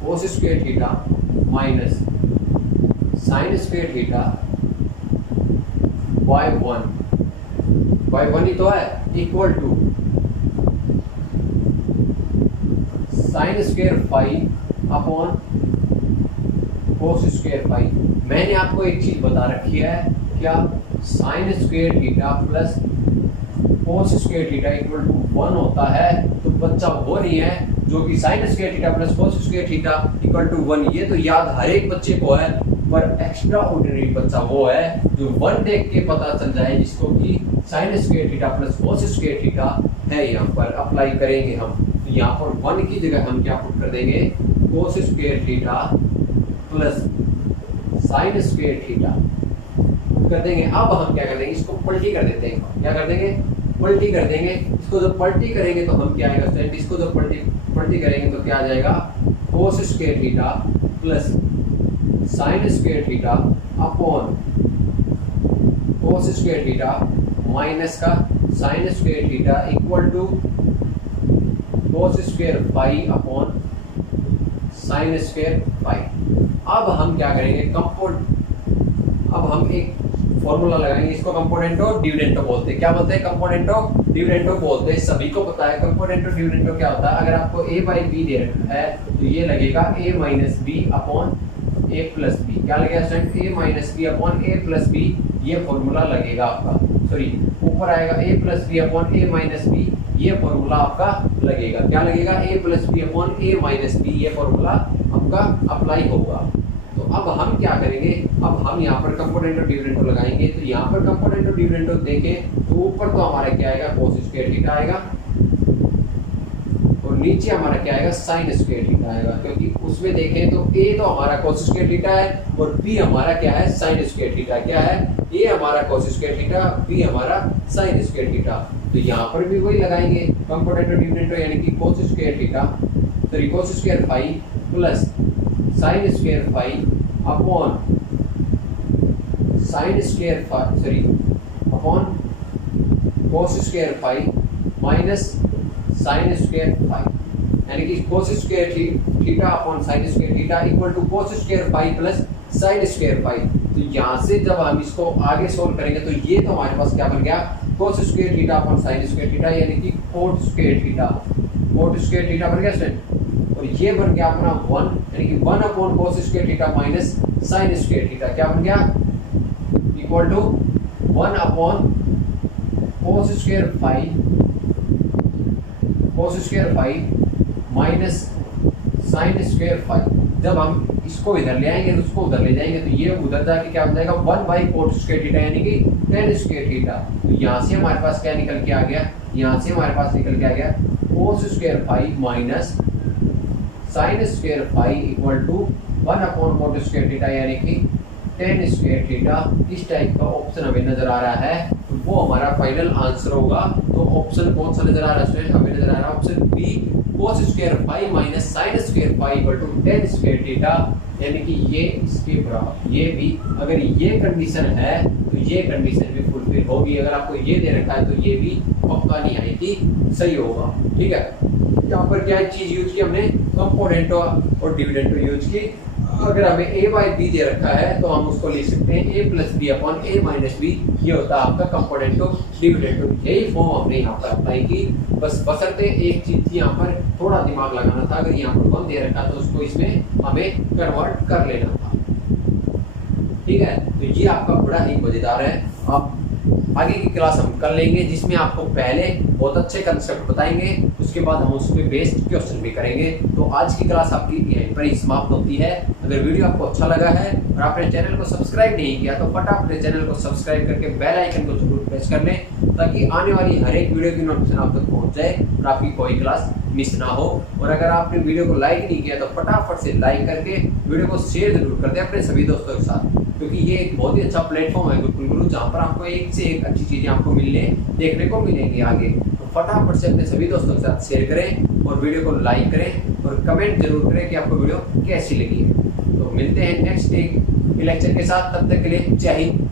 cos square theta minus sin square theta y1 ही तो है equal to sine square phi upon cos square phi. मैंने आपको एक चीज बता रखी है, क्या, sine square theta plus cos square theta equal to 1 होता है। तो बच्चा वो नहीं है जो कि sine square theta plus cos square theta equal to 1, ये तो याद हर एक बच्चे को है, पर एक्स्ट्रा ऑर्डिनरी बच्चा वो है जो 1 देख के पता चल जाए, जिसको कि sine square theta plus cos square theta है। यहाँ पर अप्लाई करेंगे हम, तो यहाँ पर 1 की जगह हम क्या पुट कर देंगे, कोस square theta plus sine square theta कर देंगे। अब हम क्या कर देंगे, इसको पलटी कर देते हैं। क्या कर देंगे, पलटी कर देंगे। इसको जब पलटी करेंगे तो हम क्या आएगा स्टूडेंट, इसको जब पलटी करेंगे तो क्या आ जाएगा, cos square theta plus sine square theta upon cos square theta minus का sine square theta equal to cos square phi upon sine square phi. अब हम क्या करेंगे, अब हम एक फॉर्मूला लगाएंगे, इसको कंपोनेंटो डिविडेंटो बोलते हैं। क्या बोलते हैं, कंपोनेंटो डिविडेंटो बोलते हैं। सभी को पता है कंपोनेंटो डिविडेंटो क्या होता है। अगर आपको a बाई बी दे रखा है तो ये लगेगा a minus b upon a plus b. क्या लगेगा student, a minus b upon a plus b, ये फॉर्मूला लगेगा आपका। सॉरी, ऊपर आएगा a plus b upon a minus b, ये फॉर्मूला आपका लगेगा। क्या लगेगा, a plus b upon a minus b, ये फॉर्मूला आपका अप्लाई होगा। तो अब हम क्या करेंगे, अब हम यहाँ पर कंपोनेंटो डिविडेंटो लगाएंगे। तो यहाँ पर कंपोनेंटो डिविडेंटो देखें तो ऊपर तो हमारा क्या आएगा, कोस स्क्वायर थीटा आएगा, और नीचे हमारा क्या आएगा, साइन स्क्वायर थीटा आएगा, क्योंकि उसमें देखें तो ए तो हमारा cos स्क्वायर थीटा है और बी हमारा क्या है, साइन स्क्वायर थीटा। क्या है, ए हमारा cos स्क्वायर थीटा, बी हमारा साइन स्क्वायर थीटा। तो यहाँ पर भी वही लगाएंगे कंपोनेंट और डिविडेंड, यानी कि cos square theta sorry cos square phi plus sine square phi upon sine square phi sorry upon cos square phi minus sine square phi, यानी कि cos square theta upon sine square theta equal to cos square phi plus sine square phi. तो यहाँ से जब हम इसको आगे solve करेंगे तो ये तो हमारे पास क्या बन गया, cos square theta upon sine square theta, यानी कि cot square theta, cot square theta बन गया स्टूडेंट। और ये बन गया अपना 1, यानी कि 1 upon cos square theta minus sine square theta, क्या बन गया, equal to 1 upon cos square phi minus sine square phi. जब हम इसको इधर ले आएंगे तो उसको उधर ले जाएंगे तो ये उधर जाके क्या बन जाएगा, 1 बाई cot स्क्वायर थीटा, यानी कि tan स्क्वायर थीटा। तो यहाँ से हमारे पास क्या निकल के आ गया, यहाँ से हमारे पास निकल के आ गया cos square phi minus sine square phi equal to 1 upon cot square theta, यानी कि tan स्क्वायर थीटा। इस टाइप का ऑप्शन हमें नजर आ रहा है, तो वो हमारा फाइनल आंसर होगा। तो ऑप्शन कौन सा नजर आ रहा है, हमें नजर आ रहा है option B, cos square phi minus sine square phi equal to tan square theta, यानी कि ये इसके बराबर। ये भी अगर ये कंडीशन है तो ये कंडीशन भी फुलफिल होगी। अगर आपको ये दे रखा है तो ये भी पक्का नहीं है कि सही होगा। ठीक है, यहाँ पर क्या चीज यूज की हमने, कंपोनेंट और डिविडेंड यूज की। अगर हमें a बाई बी दे रखा है तो हम उसको लिख सकते हैं a plus b upon a minus b, ये होता है आपका कंपोनेंटो डिविडेंडो। यही फॉर्म हमने यहाँ पर अप्लाई की। बस बशर्ते एक चीज थी, यहाँ पर थोड़ा दिमाग लगाना था। अगर यहाँ पर 1 दे रखा तो उसको इसमें हमें कन्वर्ट कर लेना था। ठीक है, तो ये आपका बड़ा ही मजेदार है। आप आगे की क्लास हम कर लेंगे जिसमें आपको पहले बहुत अच्छे कंसेप्ट बताएंगे, उसके बाद हम उस पर बेस्ड क्वेश्चन भी करेंगे। तो आज की क्लास आपकी यहीं पर ही समाप्त होती है। अगर वीडियो आपको अच्छा लगा है और आपने चैनल को सब्सक्राइब नहीं किया तो फटाफट चैनल को सब्सक्राइब करके बेल आइकन को जरूर प्रेस कर लें, ताकि आने वाली हर एक वीडियो की नोटिफिकेशन आप तक पहुंच जाए और आपकी कोई क्लास मिस ना हो। और अगर आपने वीडियो को लाइक नहीं किया तो फटाफट से लाइक करके वीडियो को शेयर जरूर कर दें अपने सभी दोस्तों के साथ, क्योंकि ये एक बहुत ही अच्छा प्लेटफॉर्म है गुरुकुल गुरु, जहाँ पर आपको एक से एक अच्छी चीजें आपको देखने को मिलेंगी आगे। तो फटाफट से अपने सभी दोस्तों के साथ शेयर करें और वीडियो को लाइक करें और कमेंट जरूर करें कि आपको वीडियो कैसी लगी है। तो मिलते हैं नेक्स्ट लेक्चर के साथ, तब तक के लिए जय हिंद।